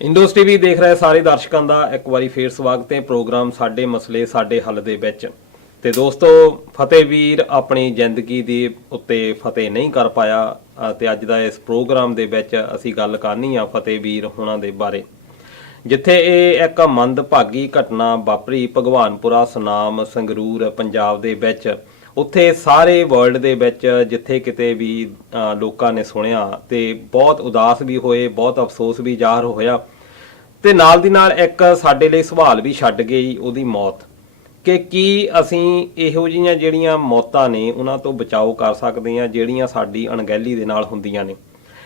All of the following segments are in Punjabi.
ਇੰਦੋਸ ਟੀਵੀ ਦੇਖ ਰਹੇ ਸਾਰੇ ਦਰਸ਼ਕਾਂ ਦਾ ਇੱਕ ਵਾਰੀ ਫੇਰ ਸਵਾਗਤ ਹੈ ਪ੍ਰੋਗਰਾਮ ਸਾਡੇ ਮਸਲੇ ਸਾਡੇ ਹੱਲ ਦੇ ਵਿੱਚ। ਤੇ ਦੋਸਤੋ, ਫਤਿਹਵੀਰ ਆਪਣੀ ਜ਼ਿੰਦਗੀ ਦੇ ਉੱਤੇ ਫਤਿਹ ਨਹੀਂ ਕਰ ਪਾਇਆ ਤੇ ਅੱਜ ਦਾ ਇਸ ਪ੍ਰੋਗਰਾਮ ਦੇ ਵਿੱਚ ਅਸੀਂ ਗੱਲ ਕਰਨੀ ਆ ਫਤਿਹਵੀਰ ਹੋਣਾ ਦੇ ਬਾਰੇ, ਜਿੱਥੇ ਇਹ ਇੱਕ ਮੰਦਭਾਗੀ ਘਟਨਾ ਵਾਪਰੀ ਭਗਵਾਨਪੁਰਾ ਸੁਨਾਮ ਸੰਗਰੂਰ ਪੰਜਾਬ ਦੇ ਵਿੱਚ। ਉੱਥੇ ਸਾਰੇ ਵਰਲਡ ਦੇ ਵਿੱਚ ਜਿੱਥੇ ਕਿਤੇ ਵੀ ਲੋਕਾਂ ਨੇ ਸੁਣਿਆ ਤੇ ਬਹੁਤ ਉਦਾਸ ਵੀ ਹੋਏ, ਬਹੁਤ ਅਫਸੋਸ ਵੀ ਜ਼ਾਹਰ ਹੋਇਆ ਤੇ ਨਾਲ ਦੀ ਨਾਲ ਇੱਕ ਸਾਡੇ ਲਈ ਸਵਾਲ ਵੀ ਛੱਡ ਗਈ ਉਹਦੀ ਮੌਤ, ਕਿ ਕੀ ਅਸੀਂ ਇਹੋ ਜਿਹੀਆਂ ਜਿਹੜੀਆਂ ਮੌਤਾਂ ਨੇ ਉਹਨਾਂ ਤੋਂ ਬਚਾਓ ਕਰ ਸਕਦੇ ਹਾਂ ਜਿਹੜੀਆਂ ਸਾਡੀ ਅਣਗਹਿਲੀ ਦੇ ਨਾਲ ਹੁੰਦੀਆਂ ਨੇ।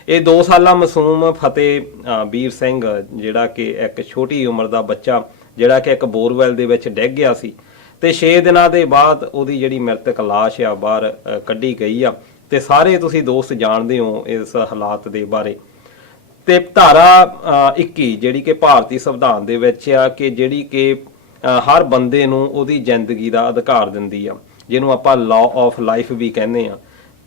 ਇਹ 2 ਸਾਲਾ ਮਾਸੂਮ ਫਤਿਹਵੀਰ ਸਿੰਘ, ਜਿਹੜਾ ਕਿ ਇੱਕ ਛੋਟੀ ਉਮਰ ਦਾ ਬੱਚਾ, ਜਿਹੜਾ ਕਿ ਇੱਕ ਬੋਰਵੈਲ ਦੇ ਵਿੱਚ ਡਿੱਗ ਗਿਆ ਸੀ ਤੇ 6 ਦਿਨਾਂ ਦੇ ਬਾਅਦ ਉਹਦੀ ਜਿਹੜੀ ਮ੍ਰਿਤਕ ਲਾਸ਼ ਆ ਬਾਹਰ ਕੱਢੀ ਗਈ ਆ। ਤੇ ਸਾਰੇ ਤੁਸੀਂ ਦੋਸਤ ਜਾਣਦੇ ਹੋ ਇਸ ਹਾਲਾਤ ਦੇ ਬਾਰੇ। ਤੇ ਧਾਰਾ 21 ਜਿਹੜੀ ਕਿ ਭਾਰਤੀ ਸੰਵਿਧਾਨ ਦੇ ਵਿੱਚ ਆ, ਕਿ ਜਿਹੜੀ ਕਿ ਹਰ ਬੰਦੇ ਨੂੰ ਉਹਦੀ ਜ਼ਿੰਦਗੀ ਦਾ ਅਧਿਕਾਰ ਦਿੰਦੀ ਆ, ਜਿਹਨੂੰ ਆਪਾਂ ਲਾਅ ਆਫ ਲਾਈਫ ਵੀ ਕਹਿੰਦੇ ਆ।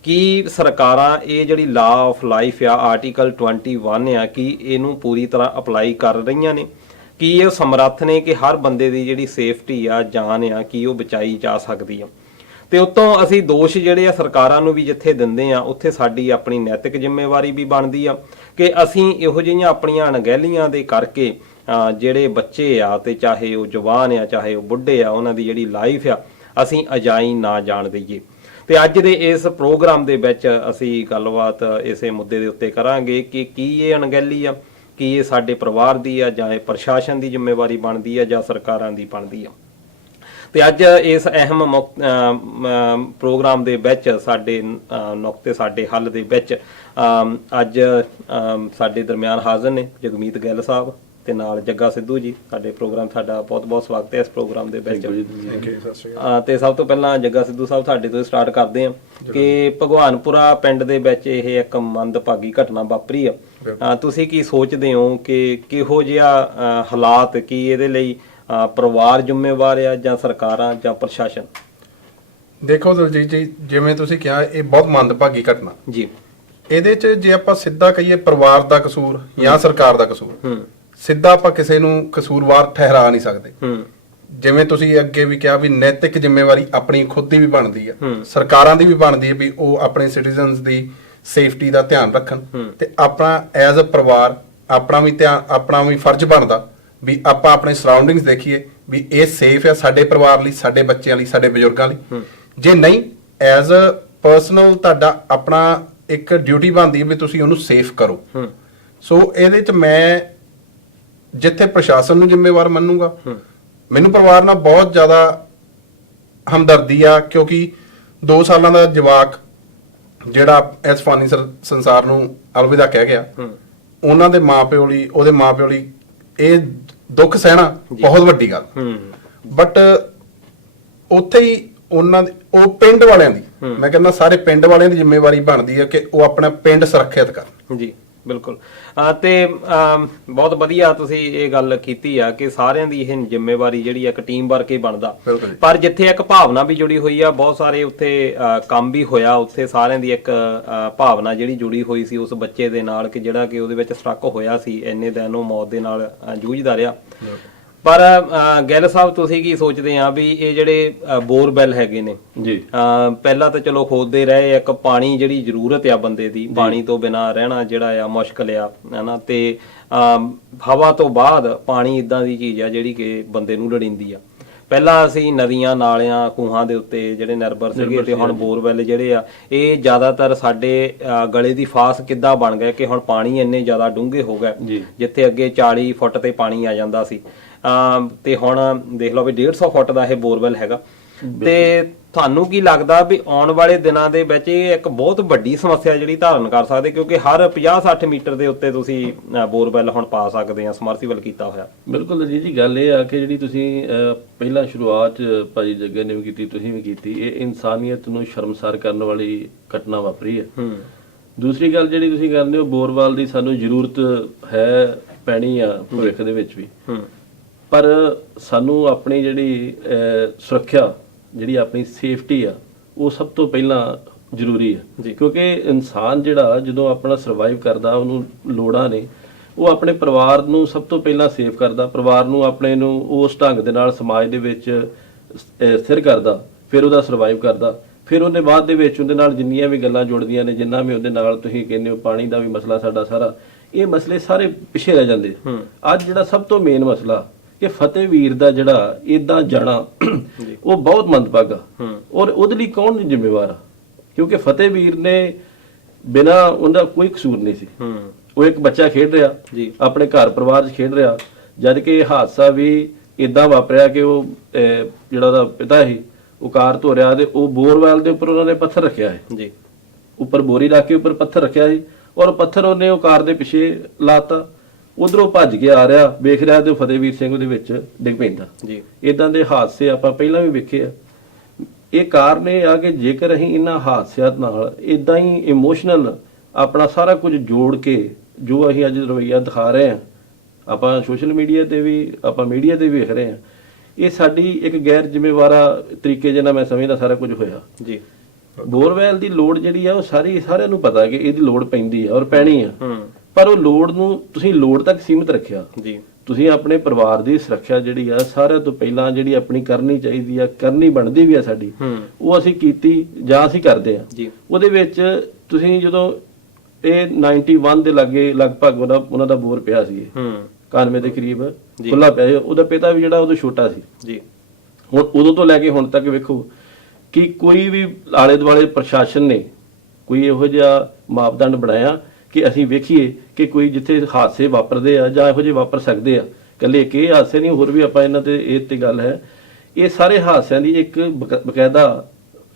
ਕੀ ਸਰਕਾਰਾਂ ਇਹ ਜਿਹੜੀ ਲਾਅ ਆਫ ਲਾਈਫ ਆ ਆਰਟੀਕਲ 21 ਆ, ਕੀ ਇਹਨੂੰ ਪੂਰੀ ਤਰ੍ਹਾਂ ਅਪਲਾਈ ਕਰ ਰਹੀਆਂ ਨੇ? ਕੀ ਇਹ ਸਮਰੱਥ ਨੇ ਕਿ ਹਰ ਬੰਦੇ ਦੀ ਜਿਹੜੀ ਸੇਫਟੀ ਆ, ਜਾਨ ਆ, ਕੀ ਉਹ ਬਚਾਈ ਜਾ ਸਕਦੀ ਆ? ਤੇ ਉੱਤੋਂ ਅਸੀਂ ਦੋਸ਼ ਜਿਹੜੇ ਆ ਸਰਕਾਰਾਂ ਨੂੰ ਵੀ ਜਿੱਥੇ ਦਿੰਦੇ ਆ, ਉੱਥੇ ਸਾਡੀ ਆਪਣੀ ਨੈਤਿਕ ਜ਼ਿੰਮੇਵਾਰੀ ਵੀ ਬਣਦੀ ਆ ਕਿ ਅਸੀਂ ਇਹੋ ਜਿਹੀਆਂ ਆਪਣੀਆਂ ਅਣਗਹਿਲੀਆਂ ਦੇ ਕਰਕੇ ਜਿਹੜੇ ਬੱਚੇ ਆ, ਤੇ ਚਾਹੇ ਉਹ ਜਵਾਨ ਆ ਚਾਹੇ ਉਹ ਬੁੱਢੇ ਆ, ਉਹਨਾਂ ਦੀ ਜਿਹੜੀ ਲਾਈਫ ਆ ਅਸੀਂ ਅਜਾਈ ਨਾ ਜਾਣ ਦਈਏ। ਤੇ ਅੱਜ ਦੇ ਇਸ ਪ੍ਰੋਗਰਾਮ ਦੇ ਵਿੱਚ ਅਸੀਂ ਗੱਲਬਾਤ ਇਸੇ ਮੁੱਦੇ ਦੇ ਉੱਤੇ ਕਰਾਂਗੇ ਕਿ ਕੀ ਇਹ ਅਣਗਹਿਲੀ ਆ, ਕੀ ਇਹ ਸਾਡੇ ਪਰਿਵਾਰ ਦੀ ਆ, ਜਾਂ ਇਹ ਪ੍ਰਸ਼ਾਸਨ ਦੀ ਜ਼ਿੰਮੇਵਾਰੀ ਬਣਦੀ ਆ, ਜਾਂ ਸਰਕਾਰਾਂ ਦੀ ਬਣਦੀ ਆ। ਤੇ ਅੱਜ ਇਸ ਅਹਿਮ ਪ੍ਰੋਗਰਾਮ ਦੇ ਵਿੱਚ ਸਾਡੇ ਨੁਕਤੇ ਸਾਡੇ ਹੱਲ ਦੇ ਵਿੱਚ ਅੱਜ ਸਾਡੇ ਦਰਮਿਆਨ ਹਾਜ਼ਰ ਨੇ ਜਗਮੀਤ ਗਿੱਲ ਸਾਹਿਬ ਤੇ ਨਾਲ ਜੱਗਾ ਸਿੱਧੂ ਜੀ। ਸਾਡੇ ਪ੍ਰੋਗਰਾਮ, ਸਾਡਾ ਬਹੁਤ ਬਹੁਤ ਸਵਾਗਤ ਹੈ ਇਸ ਪ੍ਰੋਗਰਾਮ ਦੇ ਵਿੱਚ। ਤੇ ਸਭ ਤੋਂ ਪਹਿਲਾਂ ਜੱਗਾ ਸਿੱਧੂ ਸਾਹਿਬ, ਤੁਹਾਡੇ ਤੋਂ ਸਟਾਰਟ ਕਰਦੇ ਹਾਂ ਕਿ ਭਗਵਾਨਪੁਰਾ ਪਿੰਡ ਦੇ ਵਿੱਚ ਇਹ ਇੱਕ ਮੰਦਭਾਗੀ ਘਟਨਾ ਵਾਪਰੀ ਆ। ਤੁਸੀਂ ਕੀ ਸੋਚਦੇ ਹੋ ਕਿ ਕਿਹੋ ਜਿਹਾ ਹਾਲਾਤ, ਕੀ ਇਹਦੇ ਲਈ ਪਰਿਵਾਰ ਜ਼ਿੰਮੇਵਾਰ ਆ ਜਾਂ ਸਰਕਾਰਾਂ ਜਾਂ ਪ੍ਰਸ਼ਾਸਨ? ਦੇਖੋ ਦਲਜੀਤ ਜੀ, ਜਿਵੇਂ ਤੁਸੀਂ ਕਿਹਾ ਇਹ ਬਹੁਤ ਮੰਦਭਾਗੀ ਘਟਨਾ ਜੀ। ਇਹਦੇ 'ਚ ਜੇ ਆਪਾਂ ਸਿੱਧਾ ਕਹੀਏ ਪਰਿਵਾਰ ਦਾ ਕਸੂਰ ਜਾਂ ਸਰਕਾਰ ਦਾ ਕਸੂਰ, ਸਿੱਧਾ ਆਪਾਂ ਕਿਸੇ ਨੂੰ ਕਸੂਰਵਾਰ ਠਹਿਰਾ ਨਹੀਂ ਸਕਦੇ। ਜਿਵੇਂ ਤੁਸੀਂ ਅੱਗੇ ਵੀ ਕਿਹਾ ਵੀ ਨੈਤਿਕ ਜ਼ਿੰਮੇਵਾਰੀ ਆਪਣੀ ਖੁਦ ਦੀ ਵੀ ਬਣਦੀ ਆ, ਸਰਕਾਰਾਂ ਦੀ ਵੀ ਬਣਦੀ ਹੈ ਵੀ ਉਹ ਆਪਣੇ ਸਿਟੀਜ਼ਨਸ ਦੀ ਸੇਫਟੀ ਦਾ ਧਿਆਨ ਰੱਖਣ, ਤੇ ਆਪਣਾ ਐਜ਼ ਅ ਪਰਿਵਾਰ ਆਪਣਾ ਵੀ ਫਰਜ਼ ਬਣਦਾ ਵੀ ਆਪਾਂ ਆਪਣੇ ਸਰਾਊਂਡਿੰਗਸ ਦੇਖੀਏ ਵੀ ਇਹ ਸੇਫ ਆ ਸਾਡੇ ਪਰਿਵਾਰ ਲਈ, ਸਾਡੇ ਬੱਚਿਆਂ ਲਈ, ਸਾਡੇ ਬਜ਼ੁਰਗਾਂ ਲਈ। ਜੇ ਨਹੀਂ, ਐਜ਼ ਅ ਪਰਸਨਲ ਤੁਹਾਡਾ ਆਪਣਾ ਇੱਕ ਡਿਊਟੀ ਬਣਦੀ ਹੈ ਵੀ ਤੁਸੀਂ ਉਹਨੂੰ ਸੇਫ ਕਰੋ। ਸੋ ਇਹਦੇ 'ਚ ਮੈਂ ਜਿੱਥੇ ਪ੍ਰਸ਼ਾਸਨ ਨੂੰ ਜ਼ਿੰਮੇਵਾਰ ਮੰਨੂਗਾ, ਮੈਨੂੰ ਪਰਿਵਾਰ ਨਾਲ ਬਹੁਤ ਜ਼ਿਆਦਾ ਹਮਦਰਦੀ ਆ, ਕਿਉਂਕਿ 2 ਸਾਲਾਂ ਦਾ ਜਵਾਕ ਜਿਹੜਾ ਇਸ ਫਾਨੀ ਸੰਸਾਰ ਨੂੰ ਅਲਵਿਦਾ ਕਹਿ ਗਿਆ, ਉਹਨਾਂ ਦੇ ਮਾਪਿਓ ਲਈ, ਉਹਦੇ ਮਾਪਿਓ ਲਈ ਇਹ ਦੁੱਖ ਸਹਿਣਾ ਬਹੁਤ ਵੱਡੀ ਗੱਲ। ਬਟ ਉੱਥੇ ਹੀ ਉਹਨਾਂ ਦੀ, ਉਹ ਪਿੰਡ ਵਾਲਿਆਂ ਦੀ, ਮੈਂ ਕਹਿੰਦਾ ਸਾਰੇ ਪਿੰਡ ਵਾਲਿਆਂ ਦੀ ਜ਼ਿੰਮੇਵਾਰੀ ਬਣਦੀ ਹੈ ਕਿ ਉਹ ਆਪਣਾ ਪਿੰਡ ਸੁਰੱਖਿਅਤ ਕਰਨ। ਜੀ ਬਿਲਕੁਲ। ਤੇ ਬਹੁਤ ਵਧੀਆ ਤੁਸੀਂ ਇਹ ਗੱਲ ਕੀਤੀ ਆ ਕਿ ਸਾਰਿਆਂ ਦੀ ਇਹ ਜ਼ਿੰਮੇਵਾਰੀ ਜਿਹੜੀ ਇੱਕ ਟੀਮ ਵਰਕ ਹੀ ਬਣਦਾ। ਪਰ ਜਿੱਥੇ ਇੱਕ ਭਾਵਨਾ ਵੀ ਜੁੜੀ ਹੋਈ ਆ, ਬਹੁਤ ਸਾਰੇ ਉੱਥੇ ਕੰਮ ਵੀ ਹੋਇਆ, ਉੱਥੇ ਸਾਰਿਆਂ ਦੀ ਇੱਕ ਭਾਵਨਾ ਜਿਹੜੀ ਜੁੜੀ ਹੋਈ ਸੀ ਉਸ ਬੱਚੇ ਦੇ ਨਾਲ, ਕਿ ਜਿਹੜਾ ਕਿ ਉਹਦੇ ਵਿੱਚ ਸਟਰੱਕ ਹੋਇਆ ਸੀ, ਇੰਨੇ ਦਿਨ ਉਹ ਮੌਤ ਦੇ ਨਾਲ ਜੂਝਦਾ ਰਿਹਾ। ਪਰ ਗਿੱਲ ਸਾਹਿਬ, ਤੁਸੀਂ ਕੀ ਸੋਚਦੇ ਆ ਵੀ ਇਹ ਜਿਹੜੇ ਬੋਰਵੈਲ ਹੈਗੇ ਨੇ ਜੀ, ਪਹਿਲਾਂ ਤਾਂ ਚਲੋ ਖੋਦਦੇ ਰਹੇ, ਇੱਕ ਪਾਣੀ ਜਿਹੜੀ ਜ਼ਰੂਰਤ ਆ ਬੰਦੇ ਦੀ, ਪਾਣੀ ਤੋਂ ਬਿਨਾਂ ਰਹਿਣਾ ਜਿਹੜਾ ਆ ਮੁਸ਼ਕਲ ਆ, ਹਨਾ, ਤੇ ਹਵਾ ਤੋਂ ਬਾਅਦ ਪਾਣੀ ਇਦਾਂ ਦੀ ਚੀਜ਼ ਆ ਜਿਹੜੀ ਕਿ ਬੰਦੇ ਨੂੰ ਲੋੜੀਂਦੀ ਆ। ਪਹਿਲਾਂ ਅਸੀਂ ਨਦੀਆਂ, ਨਾਲਿਆਂ, ਖੂਹਾਂ ਦੇ ਉੱਤੇ ਜਿਹੜੇ ਨਿਰਭਰ ਸੀਗੇ, ਤੇ ਹੁਣ ਬੋਰਵੈਲ ਜਿਹੜੇ ਆ ਇਹ ਜ਼ਿਆਦਾਤਰ ਸਾਡੇ ਗਲੇ ਦੀ ਫਾਸ ਕਿੱਦਾਂ ਬਣ ਗਏ ਕਿ ਹੁਣ ਪਾਣੀ ਇੰਨੇ ਜ਼ਿਆਦਾ ਡੂੰਘੇ ਹੋ ਗਏ, ਜਿੱਥੇ ਅੱਗੇ 40 ਫੁੱਟ ਤੇ ਪਾਣੀ ਆ ਜਾਂਦਾ ਸੀ, ਤੇ ਹੁਣ ਦੇਖ ਲਓ ਵੀ 150 ਫੁੱਟ ਦਾ ਇਹ ਬੋਰਵੈਲ ਹੈਗਾ। ਤੇ ਤੁਹਾਨੂੰ ਕੀ ਲੱਗਦਾ ਵੀ ਆਉਣ ਵਾਲੇ ਦਿਨਾਂ ਦੇ ਵਿੱਚ ਇਹ ਇੱਕ ਬਹੁਤ ਵੱਡੀ ਸਮੱਸਿਆ ਜਿਹੜੀ ਧਾਰਨ ਕਰ ਸਕਦੇ, ਕਿਉਂਕਿ ਹਰ 50-60 ਮੀਟਰ ਦੇ ਉੱਤੇ ਤੁਸੀਂ ਬੋਰਵੈਲ ਹੁਣ ਪਾ ਸਕਦੇ ਆ, ਸਮਰਸੀਬਲ ਕੀਤਾ ਹੋਇਆ? ਬਿਲਕੁਲ ਜੀ, ਗੱਲ ਇਹ ਆ ਕਿ ਜਿਹੜੀ ਤੁਸੀਂ ਪਹਿਲਾਂ ਸ਼ੁਰੂਆਤ ਭਾਜੀ ਜੱਗੇ ਨੇ ਵੀ ਕੀਤੀ, ਤੁਸੀਂ ਵੀ ਕੀਤੀ, ਇਹ ਇਨਸਾਨੀਅਤ ਨੂੰ ਸ਼ਰਮਸਾਰ ਕਰਨ ਵਾਲੀ ਘਟਨਾ ਵਾਪਰੀ ਹੈ। ਦੂਸਰੀ ਗੱਲ ਜਿਹੜੀ ਤੁਸੀਂ ਕਰਦੇ ਹੋ, ਬੋਰਵੈਲ ਦੀ ਸਾਨੂੰ ਜ਼ਰੂਰਤ ਹੈ, ਪੈਣੀ ਆ ਭਵਿੱਖ ਦੇ ਵਿੱਚ ਵੀ, ਪਰ ਸਾਨੂੰ ਆਪਣੀ ਜਿਹੜੀ ਸੁਰੱਖਿਆ, ਜਿਹੜੀ ਆਪਣੀ ਸੇਫਟੀ ਆ, ਉਹ ਸਭ ਤੋਂ ਪਹਿਲਾਂ ਜ਼ਰੂਰੀ ਹੈ। ਕਿਉਂਕਿ ਇਨਸਾਨ ਜਿਹੜਾ ਜਦੋਂ ਆਪਣਾ ਸਰਵਾਈਵ ਕਰਦਾ, ਉਹਨੂੰ ਲੋੜਾਂ ਨੇ, ਉਹ ਆਪਣੇ ਪਰਿਵਾਰ ਨੂੰ ਸਭ ਤੋਂ ਪਹਿਲਾਂ ਸੇਵ ਕਰਦਾ, ਪਰਿਵਾਰ ਨੂੰ ਆਪਣੇ ਨੂੰ ਉਸ ਢੰਗ ਦੇ ਨਾਲ ਸਮਾਜ ਦੇ ਵਿੱਚ ਸਥਿਰ ਕਰਦਾ, ਫਿਰ ਉਹਦਾ ਸਰਵਾਈਵ ਕਰਦਾ, ਫਿਰ ਉਹਦੇ ਬਾਅਦ ਦੇ ਵਿੱਚ ਉਹਦੇ ਨਾਲ ਜਿੰਨੀਆਂ ਵੀ ਗੱਲਾਂ ਜੁੜਦੀਆਂ ਨੇ, ਜਿੰਨਾ ਵੀ ਉਹਦੇ ਨਾਲ ਤੁਸੀਂ ਕਹਿੰਦੇ ਹੋ ਪਾਣੀ ਦਾ ਵੀ ਮਸਲਾ ਸਾਡਾ ਸਾਰਾ, ਇਹ ਮਸਲੇ ਸਾਰੇ ਪਿੱਛੇ ਰਹਿ ਜਾਂਦੇ। ਅੱਜ ਜਿਹੜਾ ਸਭ ਤੋਂ ਮੇਨ ਮਸਲਾ ਕਿ ਫਤਿਹਵੀਰ ਦਾ ਜਿਹੜਾ ਇਦਾਂ ਜਾਣਾ ਉਹ ਬਹੁਤ ਮੰਦਭਾਗਾ, ਔਰ ਉਹਦੇ ਲਈ ਕੌਣ ਜ਼ਿੰਮੇਵਾਰ ਆ? ਕਿਉਂਕਿ ਫਤਿਹਵੀਰ ਨੇ ਬਿਨਾਂ ਉਹਦਾ ਕੋਈ ਕਸੂਰ ਨਹੀਂ ਸੀ। ਉਹ ਇੱਕ ਬੱਚਾ ਖੇਡ ਰਿਹਾ ਆਪਣੇ ਘਰ ਪਰਿਵਾਰ 'ਚ ਖੇਡ ਰਿਹਾ, ਜਦ ਕਿ ਇਹ ਹਾਦਸਾ ਵੀ ਇਦਾਂ ਵਾਪਰਿਆ ਕਿ ਉਹ ਜਿਹੜਾ ਉਹਦਾ ਪਿਤਾ ਸੀ ਉਹ ਕਾਰ ਧੋ ਰਿਹਾ ਤੇ ਉਹ ਬੋਰਵੈਲ ਦੇ ਉੱਪਰ ਉਹਨਾਂ ਨੇ ਪੱਥਰ ਰੱਖਿਆ ਹੈ ਜੀ, ਉੱਪਰ ਬੋਰੀ ਲਾ ਕੇ ਉੱਪਰ ਪੱਥਰ ਰੱਖਿਆ ਸੀ, ਔਰ ਪੱਥਰ ਉਹਨੇ ਉਹ ਕਾਰ ਦੇ ਪਿੱਛੇ ਲਾਤਾ। ਉਧਰੋਂ ਭੱਜ ਕੇ ਆ ਰਿਹਾ, ਵੇਖ ਰਿਹਾ ਤੇ ਫਤਿਹਵੀਰ ਸਿੰਘ ਉਹਦੇ ਵਿੱਚ ਡਿੱਗ ਪੈਂਦਾ ਜੀ। ਇਦਾਂ ਦੇ ਹਾਦਸੇ ਆਪਾਂ ਪਹਿਲਾਂ ਵੀ ਵੇਖੇ ਆ। ਇਹ ਕਾਰਨ ਇਹ ਆ ਕਿ ਜੇਕਰ ਅਸੀਂ ਇਹਨਾਂ ਹਾਦਸਿਆਂ ਨਾਲ ਇਦਾਂ ਹੀ ਇਮੋਸ਼ਨਲ ਆਪਣਾ ਸਾਰਾ ਕੁਝ ਜੋੜ ਕੇ ਜੋ ਅਸੀਂ ਅੱਜ ਰਵੱਈਆ ਦਿਖਾ ਰਹੇ ਆ, ਆਪਾਂ ਸੋਸ਼ਲ ਮੀਡੀਆ ਤੇ ਵੀ ਆਪਾਂ ਮੀਡੀਆ ਤੇ ਵੀ ਵੇਖ ਰਹੇ ਆ, ਇਹ ਸਾਡੀ ਇੱਕ ਗੈਰ ਜ਼ਿੰਮੇਵਾਰਾ ਤਰੀਕੇ ਜਿਹਨਾਂ ਮੈਂ ਸਮਝਦਾ ਸਾਰਾ ਕੁਝ ਹੋਇਆ ਜੀ। ਬੋਰਵੈਲ ਦੀ ਲੋੜ ਜਿਹੜੀ ਆ ਉਹ ਸਾਰਿਆਂ ਨੂੰ ਪਤਾ ਕਿ ਇਹਦੀ ਲੋੜ ਪੈਂਦੀ ਆ ਔਰ ਪੈਣੀ ਆ, ਪਰ ਉਹ ਲੋੜ ਨੂੰ ਤੁਸੀਂ ਲੋੜ ਤੱਕ ਸੀਮਿਤ ਰੱਖਿਆ ਜੀ। ਤੁਸੀਂ ਆਪਣੇ ਪਰਿਵਾਰ ਦੀ ਸੁਰੱਖਿਆ ਜਿਹੜੀ ਆ ਸਾਰਿਆਂ ਤੋਂ ਪਹਿਲਾਂ ਜਿਹੜੀ ਆਪਣੀ ਕਰਨੀ ਚਾਹੀਦੀ ਆ, ਕਰਨੀ ਬਣਦੀ ਵੀ ਆ ਸਾਡੀ, ਉਹ ਅਸੀਂ ਕੀਤੀ ਜਾਂ ਅਸੀਂ ਕਰਦੇ ਆ। ਉਹਦੇ ਵਿੱਚ ਤੁਸੀਂ ਜਦੋਂ ਇਹ 91 ਦੇ ਲਾਗੇ ਲਗਭਗ ਉਹਨਾਂ ਦਾ ਬੋਰ ਪਿਆ ਸੀ 91 ਦੇ ਕਰੀਬ ਖੁੱਲਾ ਪਿਆ, ਉਹਦਾ ਪਿਤਾ ਵੀ ਜਿਹੜਾ ਉਦੋਂ ਛੋਟਾ ਸੀ ਜੀ। ਹੁਣ ਉਦੋਂ ਤੋਂ ਲੈ ਕੇ ਹੁਣ ਤੱਕ ਵੇਖੋ ਕਿ ਕੋਈ ਵੀ ਆਲੇ ਦੁਆਲੇ ਪ੍ਰਸ਼ਾਸਨ ਨੇ ਕੋਈ ਇਹੋ ਜਿਹਾ ਮਾਪਦੰਡ ਬਣਾਇਆ ਕਿ ਅਸੀਂ ਵੇਖੀਏ ਕਿ ਕੋਈ ਜਿੱਥੇ ਹਾਦਸੇ ਵਾਪਰਦੇ ਆ ਜਾਂ ਇਹੋ ਜਿਹੇ ਵਾਪਰ ਸਕਦੇ ਆ, ਇਕੱਲੇ ਇੱਕ ਇਹ ਹਾਦਸੇ ਨਹੀਂ, ਹੋਰ ਵੀ ਆਪਾਂ ਇਹਨਾਂ ਤੇ ਇਹ ਤੇ ਗੱਲ ਹੈ, ਇਹ ਸਾਰੇ ਹਾਦਸਿਆਂ ਦੀ ਇੱਕ ਬਕਾਇਦਾ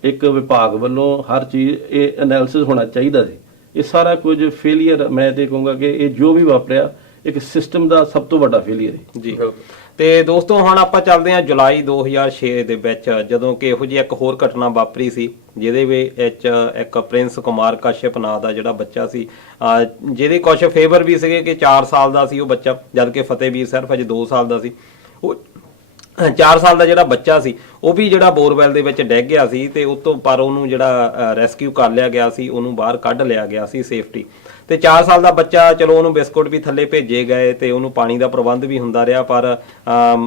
ਇੱਕ ਵਿਭਾਗ ਵੱਲੋਂ ਹਰ ਚੀਜ਼ ਇਹ ਐਨਾਲਿਸਿਸ ਹੋਣਾ ਚਾਹੀਦਾ ਸੀ। ਇਹ ਸਾਰਾ ਕੁਝ ਫੇਲੀਅਰ ਮੈਂ ਤੇ ਕਹੂੰਗਾ ਕਿ ਇਹ ਜੋ ਵੀ ਵਾਪਰਿਆ ਇੱਕ ਸਿਸਟਮ ਦਾ ਸਭ ਤੋਂ ਵੱਡਾ ਫੇਲੀਅਰ ਹੈ ਜੀ। ਤੇ ਦੋਸਤੋ ਹੁਣ ਆਪਾਂ ਚੱਲਦੇ ਹਾਂ ਜੁਲਾਈ 2006 ਦੇ ਵਿੱਚ, ਜਦੋਂ ਕਿ ਇਹੋ ਜਿਹੀ ਇੱਕ ਹੋਰ ਘਟਨਾ ਵਾਪਰੀ ਸੀ ਜਿਹਦੇ ਵਿੱਚ ਇੱਕ ਪ੍ਰਿੰਸ ਕੁਮਾਰ ਕਸ਼ਯਪ ਨਾਂ ਦਾ ਜਿਹੜਾ ਬੱਚਾ ਸੀ, ਜਿਹਦੇ ਕੁਝ ਫੇਵਰ ਵੀ ਸੀਗੇ ਕਿ 4 ਸਾਲ ਦਾ ਸੀ ਉਹ ਬੱਚਾ, ਜਦ ਕਿ ਫਤਿਹਵੀਰ ਸਿਰਫ ਅਜੇ 2 ਸਾਲ ਦਾ ਸੀ। ਉਹ 4 ਸਾਲ ਦਾ ਜਿਹੜਾ ਬੱਚਾ ਸੀ ਉਹ ਵੀ ਜਿਹੜਾ ਬੋਰਵੈਲ ਦੇ ਵਿੱਚ ਡਿੱਗ ਗਿਆ ਸੀ ਤੇ ਉਸ ਤੋਂ ਪਰ ਉਹਨੂੰ ਜਿਹੜਾ ਰੈਸਕਿਊ ਕਰ ਲਿਆ ਗਿਆ ਸੀ, ਉਹਨੂੰ ਬਾਹਰ ਕੱਢ ਲਿਆ ਗਿਆ ਸੀ ਸੇਫਟੀ। ਤੇ 4 ਸਾਲ ਦਾ ਬੱਚਾ, ਚਲੋ ਉਹਨੂੰ ਬਿਸਕੁਟ ਵੀ ਥੱਲੇ ਭੇਜੇ ਗਏ ਤੇ ਉਹਨੂੰ ਪਾਣੀ ਦਾ ਪ੍ਰਬੰਧ ਵੀ ਹੁੰਦਾ ਰਿਹਾ, ਪਰ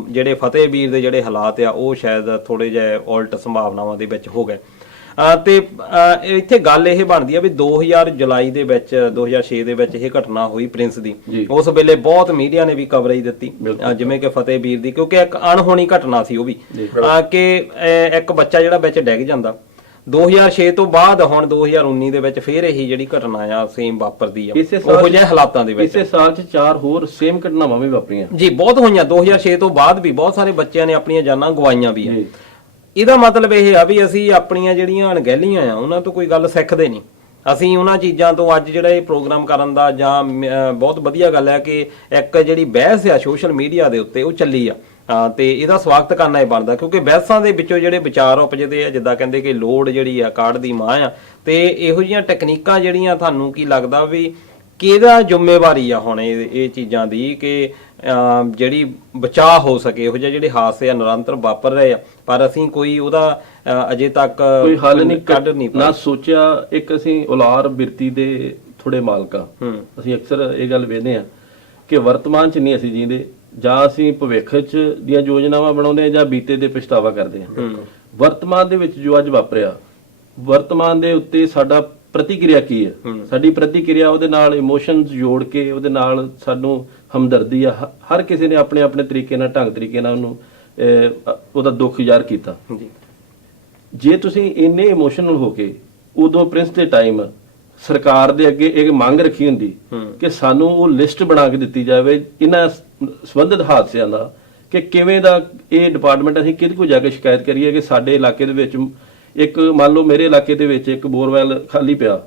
ਜਿਹੜੇ ਫਤਿਹਵੀਰ ਦੇ ਜਿਹੜੇ ਹਾਲਾਤ ਆ ਉਹ ਸ਼ਾਇਦ ਥੋੜੇ ਜਿਹੇ ਉਲਟ ਸੰਭਾਵਨਾਵਾਂ ਦੇ ਵਿੱਚ ਹੋ ਗਏ। ਤੇ ਇੱਥੇ ਗੱਲ ਇਹ ਬਣਦੀ ਆ ਵੀ 2000 ਜੁਲਾਈ ਦੇ ਵਿੱਚ 2006 ਦੇ ਵਿੱਚ ਇਹ ਘਟਨਾ ਹੋਈ ਪ੍ਰਿੰਸ ਦੀ। ਉਸ ਵੇਲੇ ਬਹੁਤ ਮੀਡੀਆ ਨੇ ਵੀ ਕਵਰੇਜ ਦਿੱਤੀ, ਜਿਵੇਂ ਕਿ ਫਤਿਹਵੀਰ ਦੀ, ਕਿਉਂਕਿ ਇੱਕ ਅਣਹੋਣੀ ਘਟਨਾ ਸੀ ਉਹ ਵੀ, ਕਿ ਇੱਕ ਬੱਚਾ ਜਿਹੜਾ ਵਿੱਚ ਡਿੱਗ ਜਾਂਦਾ। 2006 ਤੋਂ ਬਾਅਦ ਹੁਣ 2019 ਦੇ ਵਿੱਚ ਫੇਰ ਇਹੀ ਜਿਹੜੀ ਘਟਨਾ ਆ ਸੇਮ ਵਾਪਰਦੀ ਆ ਉਹੋ ਜਿਹੇ ਹਾਲਾਤਾਂ ਦੇ ਵਿੱਚ। ਇਸੇ ਸਾਲ 'ਚ 4 ਹੋਰ ਸੇਮ ਘਟਨਾਵਾਂ ਵੀ ਵਾਪਰੀਆਂ ਜੀ, ਬਹੁਤ ਹੋਈਆਂ। 2006 ਤੋਂ ਬਾਅਦ ਵੀ ਬਹੁਤ ਸਾਰੇ ਬੱਚਿਆਂ ਨੇ ਆਪਣੀਆਂ ਜਾਨਾਂ ਗਵਾਈਆਂ ਵੀ ਆ। ਇਹਦਾ ਮਤਲਬ ਇਹ ਆ ਵੀ ਅਸੀਂ ਆਪਣੀਆਂ ਜਿਹੜੀਆਂ ਅਣਗਹਿਲੀਆਂ ਆ ਉਹਨਾਂ ਤੋਂ ਕੋਈ ਗੱਲ ਸਿੱਖਦੇ ਨਹੀਂ। ਅਸੀਂ ਉਹਨਾਂ ਚੀਜ਼ਾਂ ਤੋਂ ਅੱਜ ਜਿਹੜਾ ਇਹ ਪ੍ਰੋਗਰਾਮ ਕਰਨ ਦਾ ਜਾਂ ਬਹੁਤ ਵਧੀਆ ਗੱਲ ਹੈ ਕਿ ਇੱਕ ਜਿਹੜੀ ਬਹਿਸ ਆ ਸੋਸ਼ਲ ਮੀਡੀਆ ਦੇ ਉੱਤੇ ਉਹ ਚੱਲੀ ਆ, ਤੇ ਇਹਦਾ ਸਵਾਗਤ ਕਰਨਾ ਹੀ ਬਣਦਾ, ਕਿਉਂਕਿ ਬਹਿਸਾਂ ਦੇ ਵਿੱਚੋਂ ਜਿਹੜੇ ਵਿਚਾਰ ਉਪਜਦੇ ਆ, ਜਿੱਦਾਂ ਕਹਿੰਦੇ ਕਿ ਲੋੜ ਜਿਹੜੀ ਆ ਕਾਢ ਦੀ ਮਾਂ ਆ, ਤੇ ਇਹੋ ਜਿਹੀਆਂ ਟੈਕਨੀਕਾਂ ਜਿਹੜੀਆਂ ਤੁਹਾਨੂੰ ਕੀ ਲੱਗਦਾ ਵੀ ਕਿਹਦਾ ਜ਼ਿੰਮੇਵਾਰੀ ਆ ਹੁਣ ਇਹ ਚੀਜ਼ਾਂ ਦੀ ਕਿ ਜਿਹੜੀ ਬਚਾਅ ਹੋ ਸਕੇ? ਇਹੋ ਜਿਹੇ ਜਿਹੜੇ ਹਾਦਸੇ ਆ ਨਿਰੰਤਰ ਵਾਪਰ ਰਹੇ ਆ, ਪਰ ਅਸੀਂ ਕੋਈ ਉਹਦਾ ਅਜੇ ਤੱਕ ਕੋਈ ਹੱਲ ਨਹੀਂ ਕੱਢ ਨਹੀਂ ਨਾ ਸੋਚਿਆ। ਇੱਕ ਅਸੀਂ ਔਲਾਰ ਬਿਰਤੀ ਦੇ ਥੋੜੇ ਮਾਲਕਾਂ, ਅਸੀਂ ਅਕਸਰ ਇਹ ਗੱਲ ਵੇਖਦੇ ਆ ਕਿ ਵਰਤਮਾਨ 'ਚ ਨਹੀਂ ਅਸੀਂ ਜੀਂਦੇ, ਜਾਂ ਅਸੀਂ ਭਵਿੱਖ 'ਚ ਦੀਆਂ ਯੋਜਨਾਵਾਂ ਬਣਾਉਂਦੇ ਆ ਜਾਂ ਬੀਤੇ ਦੇ ਪਛਤਾਵਾ ਕਰਦੇ ਆ। ਵਰਤਮਾਨ ਦੇ ਵਿੱਚ ਜੋ ਅੱਜ ਵਾਪਰਿਆ, ਵਰਤਮਾਨ ਦੇ ਉੱਤੇ ਸਾਡਾ ਪ੍ਰਤੀਕਿਰਿਆ ਕੀ ਹੈ? ਸਾਡੀ ਪ੍ਰਤੀਕਿਰਿਆ ਉਹਦੇ ਨਾਲ ਇਮੋਸ਼ਨਸ ਜੋੜ ਕੇ ਉਹਦੇ ਨਾਲ ਸਾਨੂੰ ਹਮਦਰਦੀ ਆ। ਹਰ ਕਿਸੇ ਨੇ ਆਪਣੇ ਆਪਣੇ ਤਰੀਕੇ ਨਾਲ, ਢੰਗ ਤਰੀਕੇ ਨਾਲ ਉਹਨੂੰ ਉਹਦਾ ਦੁੱਖ ਜ਼ਾਹਰ ਕੀਤਾ। ਜੇ ਤੁਸੀਂ ਇੰਨੇ ਇਮੋਸ਼ਨਲ ਹੋ ਕੇ ਉਦੋਂ ਪ੍ਰਿੰਸ ਦੇ ਟਾਈਮ ਸਰਕਾਰ ਦੇ ਅੱਗੇ ਇੱਕ ਮੰਗ ਰੱਖੀ ਹੁੰਦੀ ਕਿ ਸਾਨੂੰ ਉਹ ਲਿਸਟ ਬਣਾ ਕੇ ਦਿੱਤੀ ਜਾਵੇ ਇਹਨਾਂ ਸੰਬੰਧਿਤ ਹਾਦਸਿਆਂ ਦਾ, ਕਿ ਕਿਵੇਂ ਦਾ ਇਹ ਡਿਪਾਰਟਮੈਂਟ ਅਸੀਂ ਕਿਹਦੇ ਕੋਲ ਜਾ ਕੇ ਸ਼ਿਕਾਇਤ ਕਰੀਏ ਕਿ ਸਾਡੇ ਇਲਾਕੇ ਦੇ ਵਿੱਚ ਇੱਕ, ਮੰਨ ਲਓ ਮੇਰੇ ਇਲਾਕੇ ਦੇ ਵਿੱਚ ਇੱਕ ਬੋਰਵੈਲ ਖਾਲੀ ਪਿਆ,